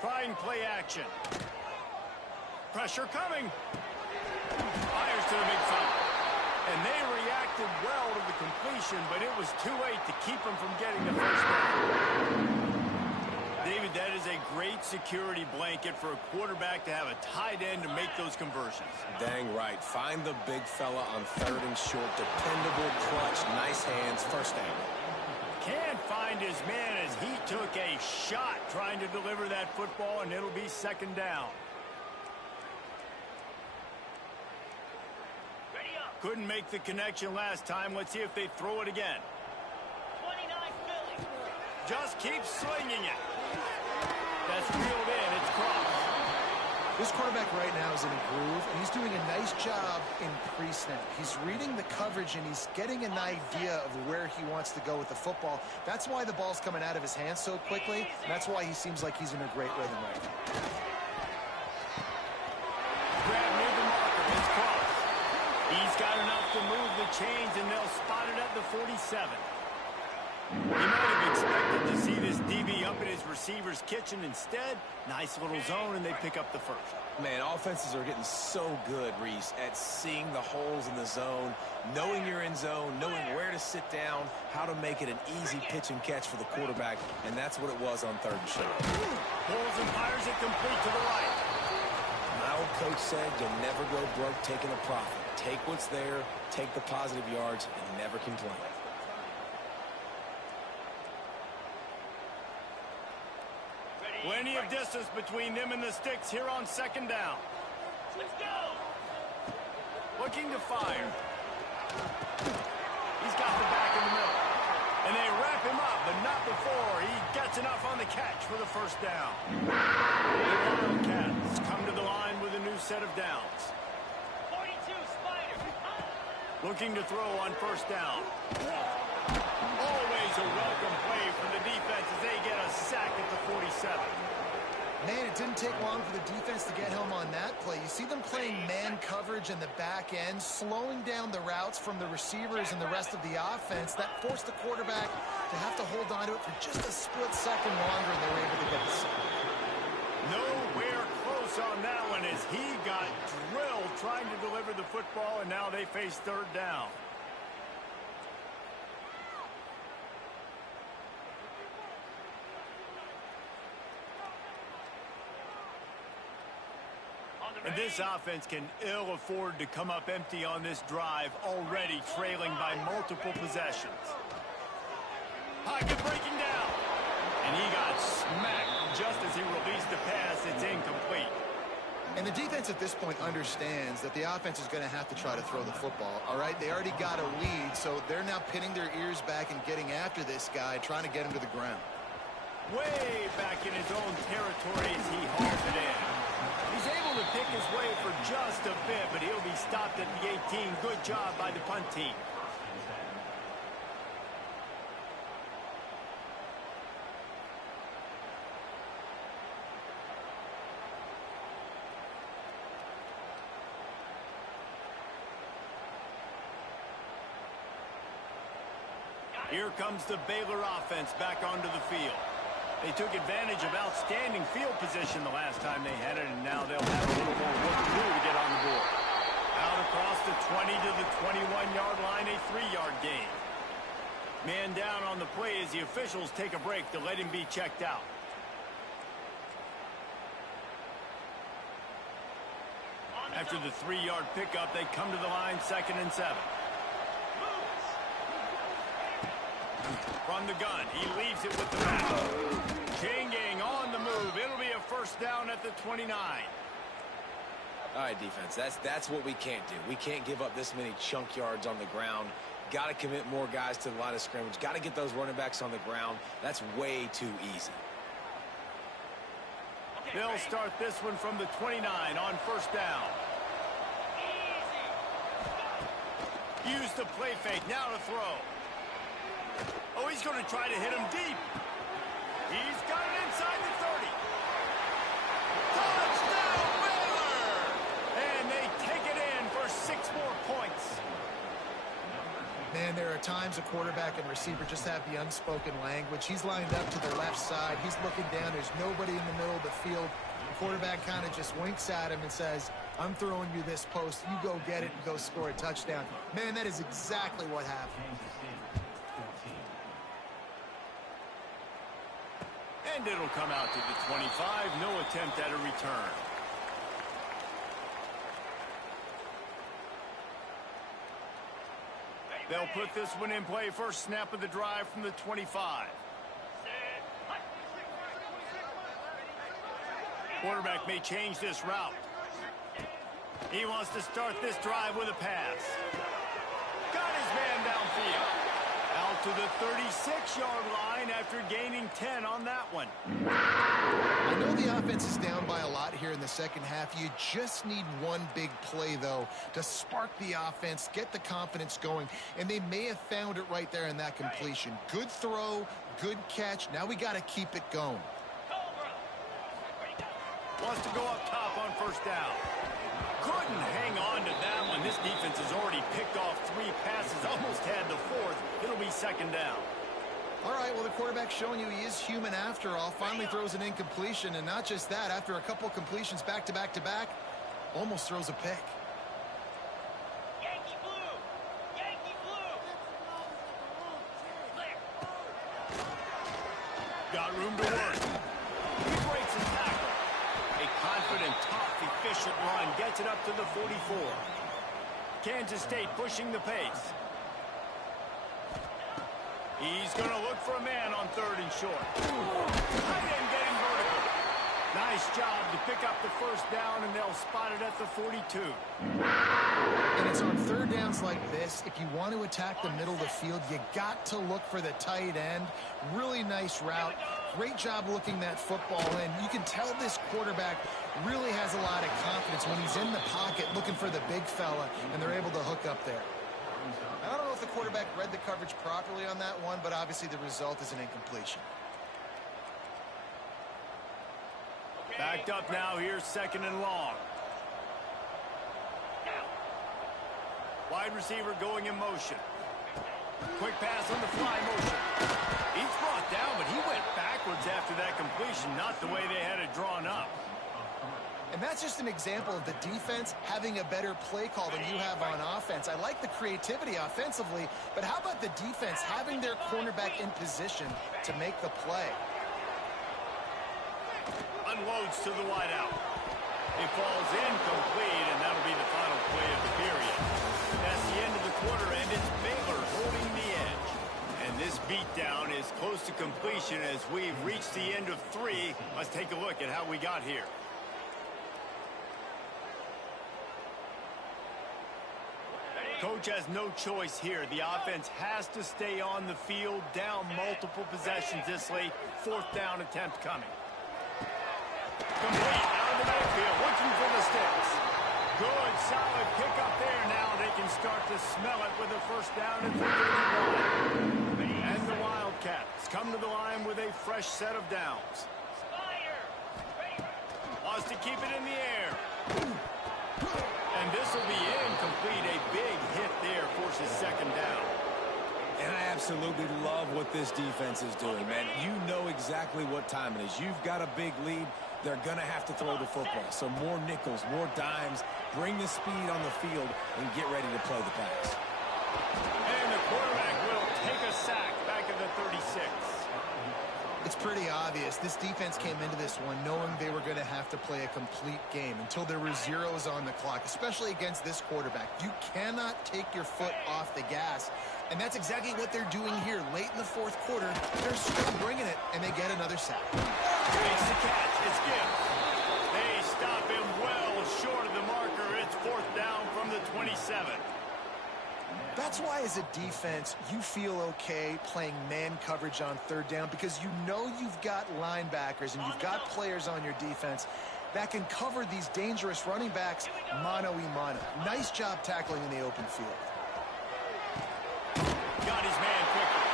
Trying play action. Pressure coming. Fires to the big fella. And they reacted well to the completion, but it was too late to keep them from getting the first down. David, that is a great security blanket for a quarterback to have a tight end to make those conversions. Dang right. Find the big fella on third and short. Dependable clutch, nice hands, first down. Can't find his man as he took a shot trying to deliver that football, and it'll be second down. Couldn't make the connection last time. Let's see if they throw it again. 29 Philly. Just keep swinging it. That's reeled in. It's crossed. This quarterback right now is in a groove, and he's doing a nice job in pre-snap. He's reading the coverage, and he's getting an idea of where he wants to go with the football. That's why the ball's coming out of his hands so quickly, and that's why he seems like he's in a great rhythm right now. Grab near the marker. It's crossed. He's got enough to move the chains, and they'll spot it at the 47. He might have expected to see this DB up in his receiver's kitchen. Instead, nice little zone, and they pick up the first. Man, offenses are getting so good, Reese, at seeing the holes in the zone, knowing you're in zone, knowing where to sit down, how to make it an easy pitch and catch for the quarterback, and that's what it was on third and short. Pulls and fires it complete to the right. My old coach said you'll never go broke taking a profit. Take what's there, take the positive yards, and never complain. Plenty of distance between them and the sticks here on second down. Let's go! Looking to fire. He's got the back in the middle. And they wrap him up, but not before he gets enough on the catch for the first down. The Wildcats come to the line with a new set of downs. 42 Spider. Looking to throw on first down. Always a welcome play from the defense as they get a sack at the 47. Man, it didn't take long for the defense to get home on that play. You see them playing man coverage in the back end, slowing down the routes from the receivers and the rest of the offense. That forced the quarterback to have to hold on to it for just a split second longer, and they were able to get the sack. Nowhere close on that one as he got drilled trying to deliver the football, and now they face third down. And this offense can ill afford to come up empty on this drive, already trailing by multiple possessions. Pocket breaking down. And he got smacked just as he released the pass. It's incomplete. And the defense at this point understands that the offense is going to have to try to throw the football, all right? They already got a lead, so they're now pinning their ears back and getting after this guy, trying to get him to the ground. Way back in his own territory as he hauls it in. He's able to pick his way for just a bit, but he'll be stopped at the 18. Good job by the punt team. Here comes the Baylor offense back onto the field. They took advantage of outstanding field position the last time they had it, and now they'll have a little more work to do to get on the board. Out across the 20 to the 21-yard line, a 3-yard gain. Man down on the play as the officials take a break to let him be checked out. After the 3-yard pickup, they come to the line, 2nd and 7. From the gun, he leaves it with the back. Changing on the move. It'll be a first down at the 29. All right, defense, that's what we can't do. We can't give up this many chunk yards on the ground. Got to commit more guys to the line of scrimmage. Got to get those running backs on the ground. That's way too easy. They'll start this one from the 29 on first down. Use the play fake. Now to throw. Oh, he's going to try to hit him deep. He's got it inside the 30. Touchdown, Baylor! And they take it in for 6 more points. Man, there are times a quarterback and receiver just have the unspoken language. He's lined up to the left side. He's looking down. There's nobody in the middle of the field. The quarterback kind of just winks at him and says, I'm throwing you this post. You go get it and go score a touchdown. Man, that is exactly what happened. And it'll come out to the 25. No attempt at a return. They'll put this one in play. First snap of the drive from the 25. Quarterback may change this route. He wants to start this drive with a pass. Got his man downfield. Out to the 36-yard line after gaining 10 on that one. I know the offense is down by a lot here in the second half. You just need one big play, though, to spark the offense, get the confidence going, and they may have found it right there in that completion. Good throw, good catch. Now we got to keep it going. Wants to go up top on first down. Couldn't hang on to that one. This defense has already picked off 3 passes, almost had the 4th. It'll be second down. All right, well, the quarterback's showing you he is human after all. Finally throws an incompletion, and not just that, after a couple completions back to back to back, almost throws a pick. Yankee blue! Yankee blue! Clear. Got room to work. He breaks his tackle. A confident, tough, efficient run gets it up to the 44. Kansas State pushing the pace. He's going to look for a man on 3rd and short. Tight end getting vertical. Nice job to pick up the first down, and they'll spot it at the 42. And it's on 3rd downs like this. If you want to attack the middle of the field, you got to look for the tight end. Really nice route. Great job looking that football in. You can tell this quarterback really has a lot of confidence when he's in the pocket looking for the big fella, and they're able to hook up there. I don't know if the quarterback read the coverage properly on that one, but obviously the result is an incompletion. Backed up now. Here's 2nd and long. Wide receiver going in motion. Quick pass on the fly motion. He's brought down, but he went backwards after that completion, not the way they had it drawn up. And that's just an example of the defense having a better play call than you have on offense. I like the creativity offensively, but how about the defense having their cornerback in position to make the play? Unloads to the wideout. It falls incomplete, and that'll be the final play of the period. That's the end of the quarter, and it's Baylor holding the edge. And this beatdown is close to completion as we've reached the end of 3. Let's take a look at how we got here. Coach has no choice here. The offense has to stay on the field, down multiple possessions this late. 4th down attempt coming. Complete out of the backfield, looking for the sticks. Good, solid pick up there. Now they can start to smell it with a 1st down at the 31. And the Wildcats come to the line with a fresh set of downs. Wants to keep it in the air. And this will be incomplete. A big hit there forces 2nd down. And I absolutely love what this defense is doing, man. You know exactly what time it is. You've got a big lead. They're going to have to throw the football. So more nickels, more dimes. Bring the speed on the field and get ready to play the pass. And the quarterback will take a sack back at the 36. It's pretty obvious. This defense came into this one knowing they were going to have to play a complete game until there were zeros on the clock, especially against this quarterback. You cannot take your foot off the gas, and that's exactly what they're doing here. Late in the 4th quarter, they're still bringing it, and they get another sack. Makes the catch. It's Gibbs. They stop him well short of the marker. It's 4th down from the 27. That's why, as a defense, you feel okay playing man coverage on 3rd down because you know you've got linebackers and you've got players on your defense that can cover these dangerous running backs mano-a-mano. Nice job tackling in the open field. Got his man quickly.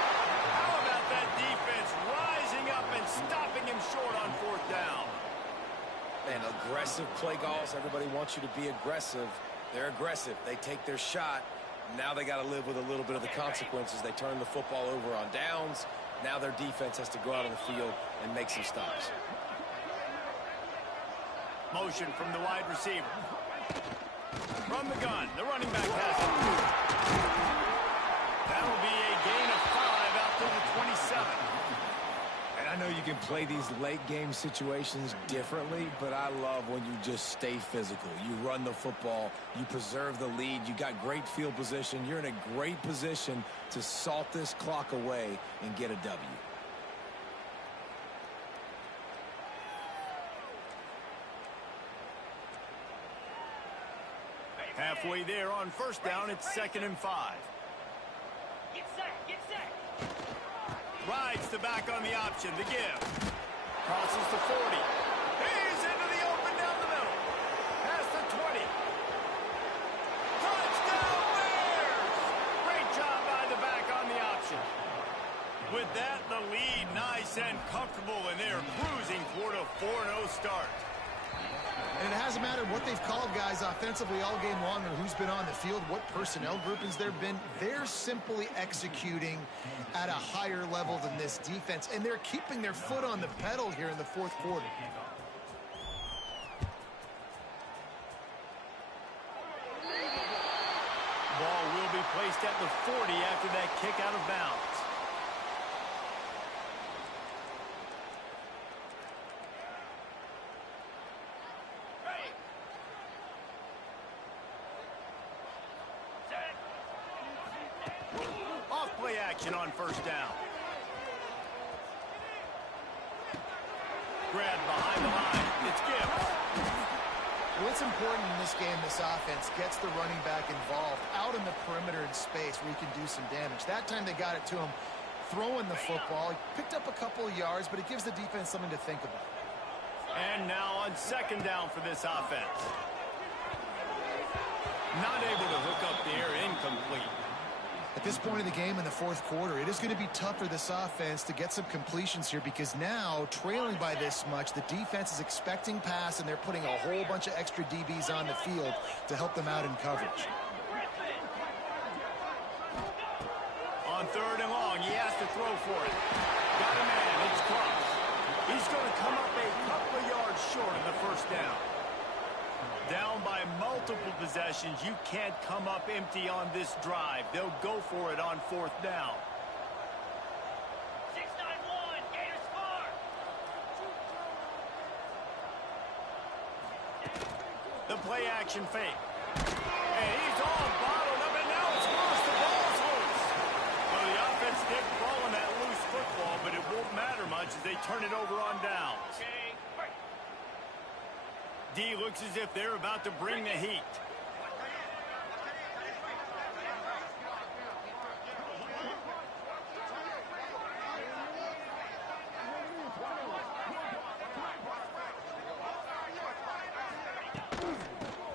How about that defense rising up and stopping him short on 4th down? Man, aggressive play calls. Everybody wants you to be aggressive. They're aggressive. They take their shot. Now they got to live with a little bit of the consequences. They turn the football over on downs. Now their defense has to go out on the field and make some stops. Motion from the wide receiver. From the gun, the running back has it. That'll be a gain of 5 out to the 27. And I know you can play these late game situations differently, but I love when you just stay physical. You run the football, you preserve the lead, you got great field position. You're in a great position to salt this clock away and get a W. Halfway there on 1st down, it's 2nd and 5. Get set, get set. Rides the back on the option, the give. Crosses the 40. He's into the open down the middle. Past the 20. Touchdown Bears! Great job by the back on the option. With that, the lead nice and comfortable, and they're cruising toward a 4-0 start. And it hasn't mattered what they've called guys offensively all game long or who's been on the field, what personnel groupings there have been. They're simply executing at a higher level than this defense, and they're keeping their foot on the pedal here in the 4th quarter. Ball will be placed at the 40 after that kick out of bounds. Off-play action on 1st down. Grab behind the line. It's Gibbs. What's important in this game, this offense gets the running back involved out in the perimeter in space where he can do some damage. That time they got it to him throwing the football. He picked up a couple of yards, but it gives the defense something to think about. And now on 2nd down for this offense. Not able to hook up there, incomplete. At this point of the game in the 4th quarter, it is going to be tough for this offense to get some completions here because now, trailing by this much, the defense is expecting pass, and they're putting a whole bunch of extra DBs on the field to help them out in coverage. On 3rd and long, he has to throw for it. Got a man, it's close. He's going to come up a couple of yards short of the 1st down. Down by multiple possessions, you can't come up empty on this drive. They'll go for it on 4th down. 6-9-1, Gators score. play-action fake. And he's all bottled up, and now it's loose. The ball's loose. So the offense did fall on that loose football, but it won't matter much as they turn it over on downs. D looks as if they're about to bring the heat.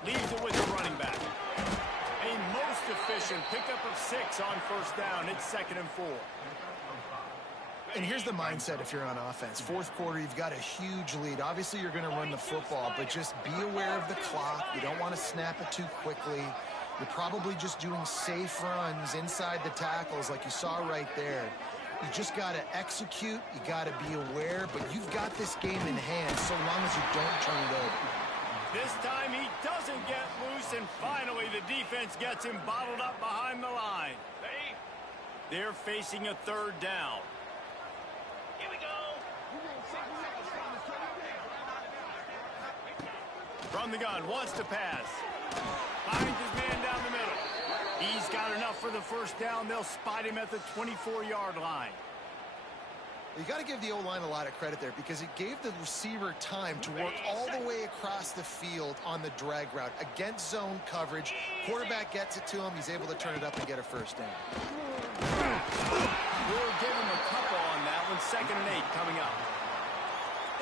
Leaves it with the running back. A most efficient pickup of 6 on first down. It's 2nd and 4. And here's the mindset if you're on offense. Fourth quarter, you've got a huge lead. Obviously, you're going to run the football, but just be aware of the clock. You don't want to snap it too quickly. You're probably just doing safe runs inside the tackles like you saw right there. You just got to execute. You got to be aware, but you've got this game in hand so long as you don't turn it over. This time he doesn't get loose, and finally the defense gets him bottled up behind the line. They're facing a 3rd down. Here we go. From the gun, wants to pass. Finds his man down the middle. He's got enough for the first down. They'll spot him at the 24-yard line. You got to give the O-line a lot of credit there because it gave the receiver time to work all the way across the field on the drag route against zone coverage. Quarterback gets it to him. He's able to turn it up and get a first down. We'll give him a couple on that one. 2nd and 8 coming up.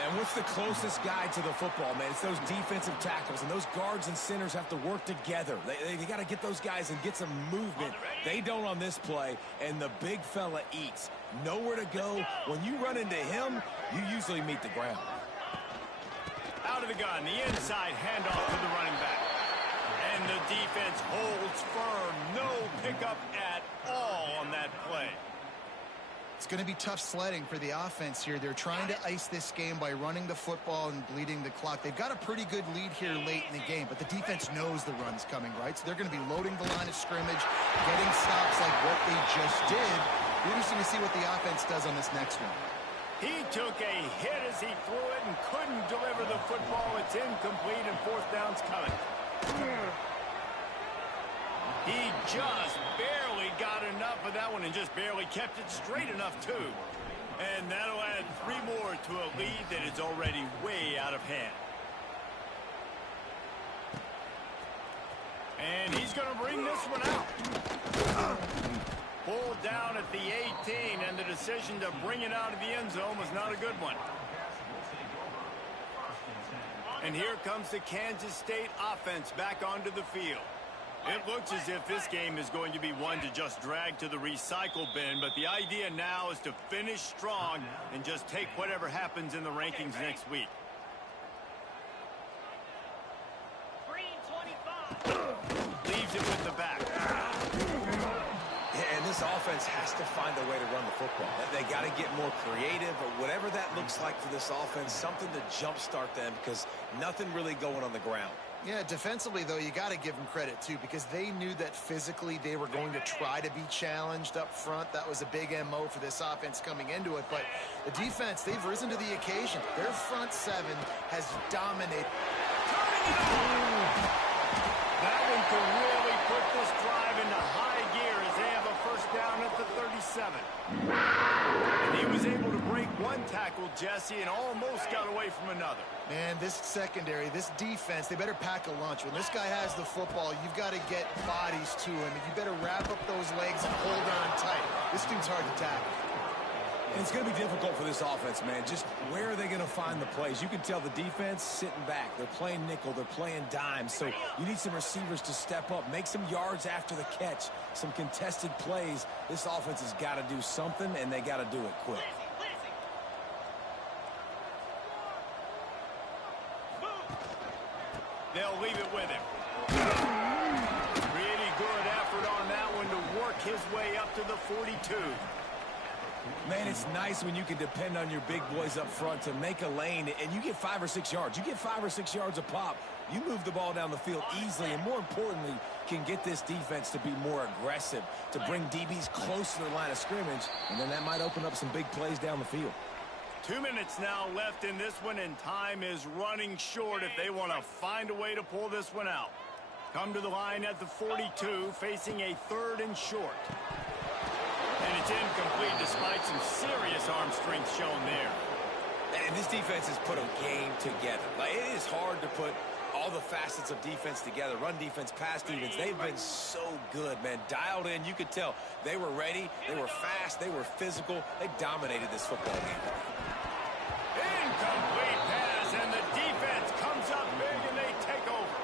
And what's the closest guy to the football, man? It's those defensive tackles, and those guards and centers have to work together. They got to get those guys and get some movement. They don't on this play, and the big fella eats. Nowhere to go. When you run into him, you usually meet the ground. Out of the gun, the inside handoff to the running back. And the defense holds firm. No pickup at all on that play. It's going to be tough sledding for the offense here. They're trying to ice this game by running the football and bleeding the clock. They've got a pretty good lead here late in the game, but the defense knows the run's coming, right? So they're going to be loading the line of scrimmage, getting stops like what they just did. Be interesting to see what the offense does on this next one. He took a hit as he threw it and couldn't deliver the football. It's incomplete, and 4th down's coming. He just barely got enough of that one and just barely kept it straight enough, too. And that'll add 3 more to a lead that is already way out of hand. And he's going to bring this one out. Pulled down at the 18, and the decision to bring it out of the end zone was not a good one. And here comes the Kansas State offense back onto the field. It looks as if this game is going to be one to just drag to the recycle bin, but the idea now is to finish strong and just take whatever happens in the rankings next week. Green 25. Leaves it with the back. And this offense has to find a way to run the football. They got to get more creative, or whatever that looks like for this offense, something to jumpstart them because nothing really going on the ground. Yeah, defensively, though, you got to give them credit, too, because they knew that physically they were going to try to be challenged up front. That was a big MO for this offense coming into it. But the defense, they've risen to the occasion. Their front 7 has dominated. That one could really put this drive into high gear as they have a first down at the 37. And he was able to break one tackle, Jesse, and almost got away from another. Man, this secondary, this defense, they better pack a lunch. When this guy has the football, you've got to get bodies to him, and you better wrap up those legs and hold on tight. This dude's hard to tackle. And it's going to be difficult for this offense, man. Just where are they going to find the plays? You can tell the defense sitting back. They're playing nickel. They're playing dime. So you need some receivers to step up, make some yards after the catch, some contested plays. This offense has got to do something, and they got to do it quick. They'll leave it with him. Really good effort on that one to work his way up to the 42. Man, it's nice when you can depend on your big boys up front to make a lane, and you get 5 or 6 yards. You get 5 or 6 yards a pop. You move the ball down the field easily, and more importantly, can get this defense to be more aggressive, to bring DBs close to the line of scrimmage, and then that might open up some big plays down the field. 2 minutes now left in this one, and time is running short if they want to find a way to pull this one out. Come to the line at the 42, facing a 3rd and short. And it's incomplete despite some serious arm strength shown there. And this defense has put a game together. Like, it is hard to put all the facets of defense together. Run defense, pass defense. They've been so good, man. Dialed in. You could tell they were ready. They were fast. They were physical. They dominated this football game. Incomplete pass, and the defense comes up big, and they take over.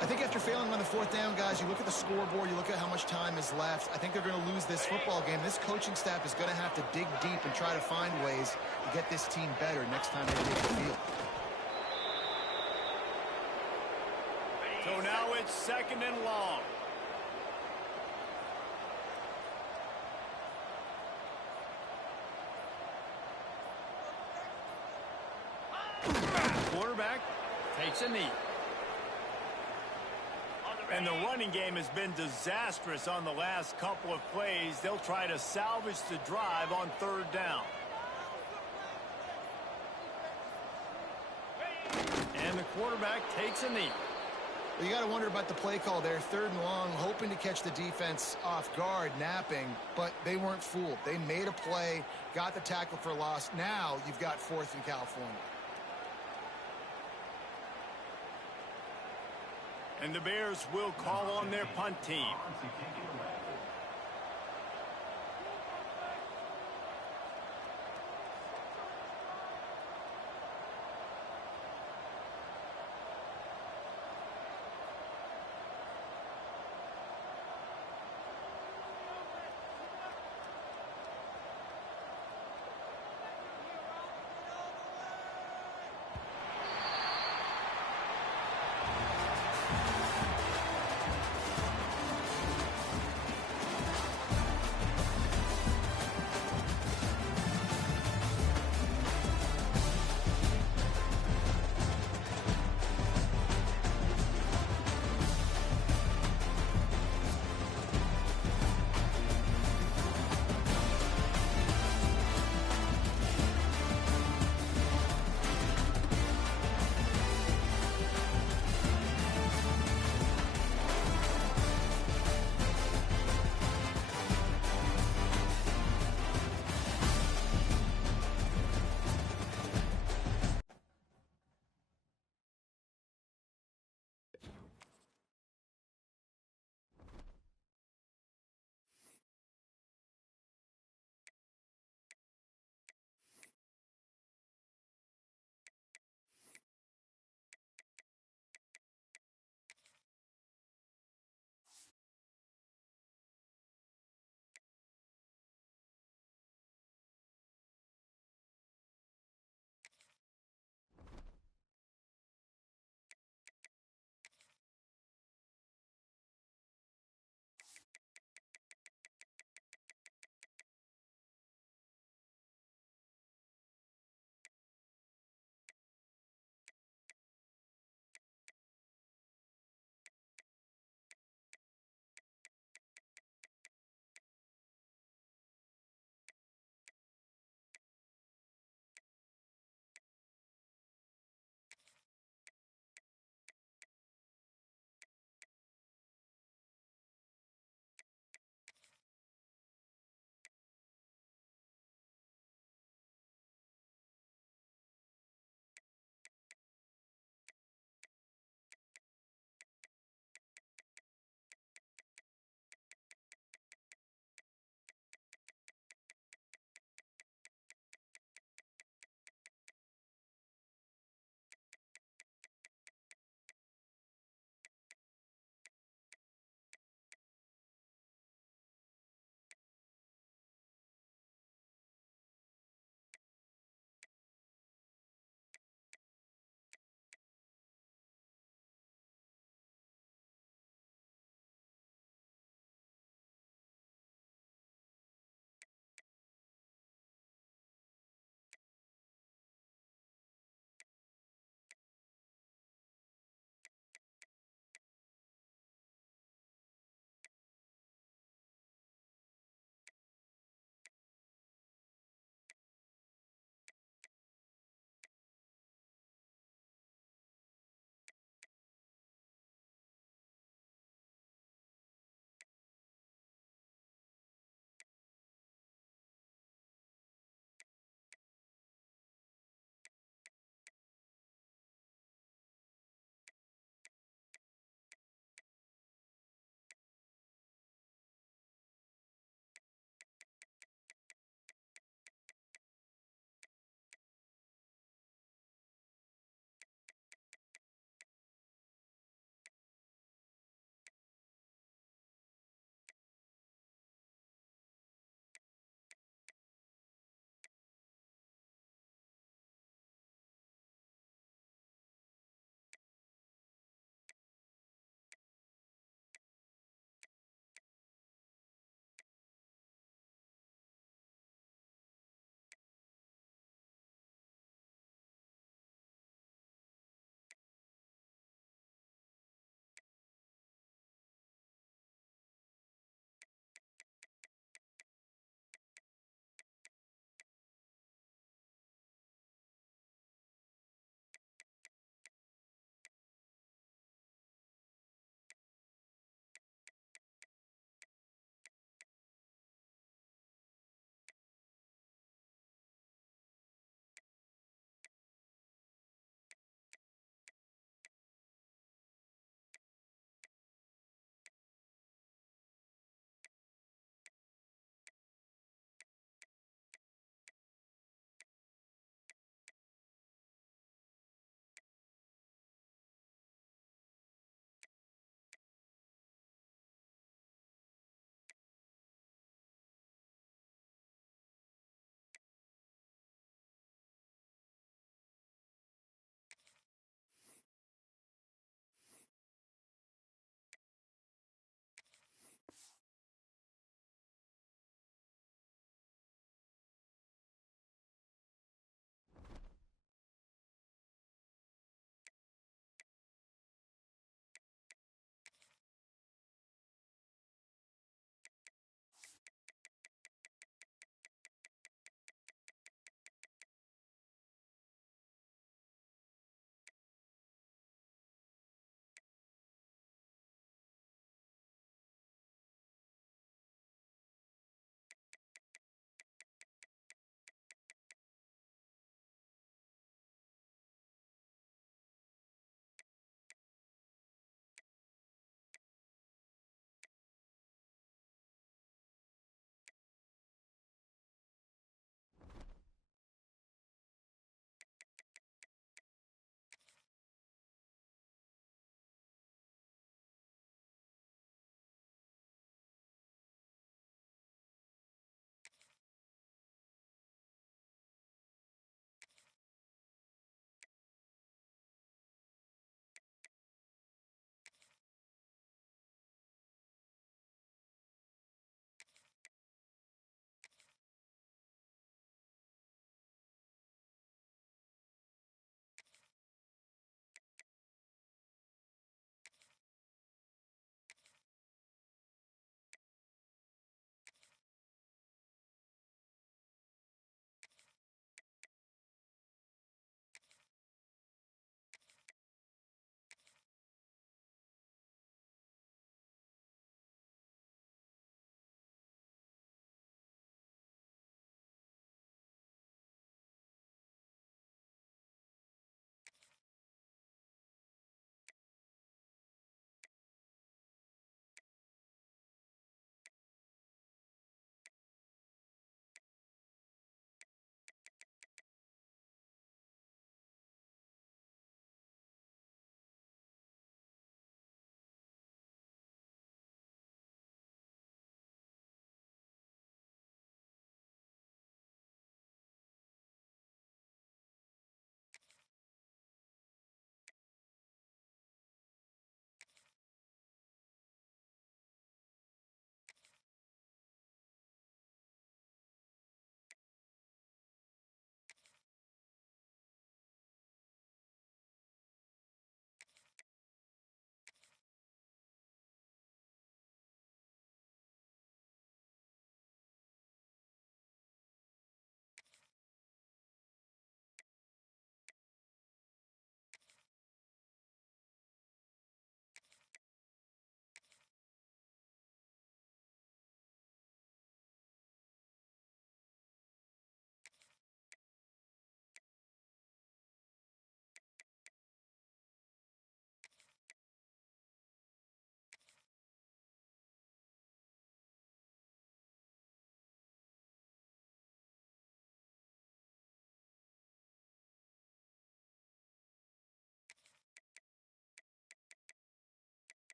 I think after failing on the 4th down, guys, you look at the scoreboard, you look at how much time is left. I think they're going to lose this football game. This coaching staff is going to have to dig deep and try to find ways to get this team better next time they take the field. So now it's 2nd and long. Quarterback takes a knee. And the running game has been disastrous on the last couple of plays. They'll try to salvage the drive on 3rd down. And the quarterback takes a knee. Well, you got to wonder about the play call there. 3rd and long, hoping to catch the defense off guard, napping, but they weren't fooled. They made a play, got the tackle for loss. Now you've got 4th in California. And the Bears will call on their punt team.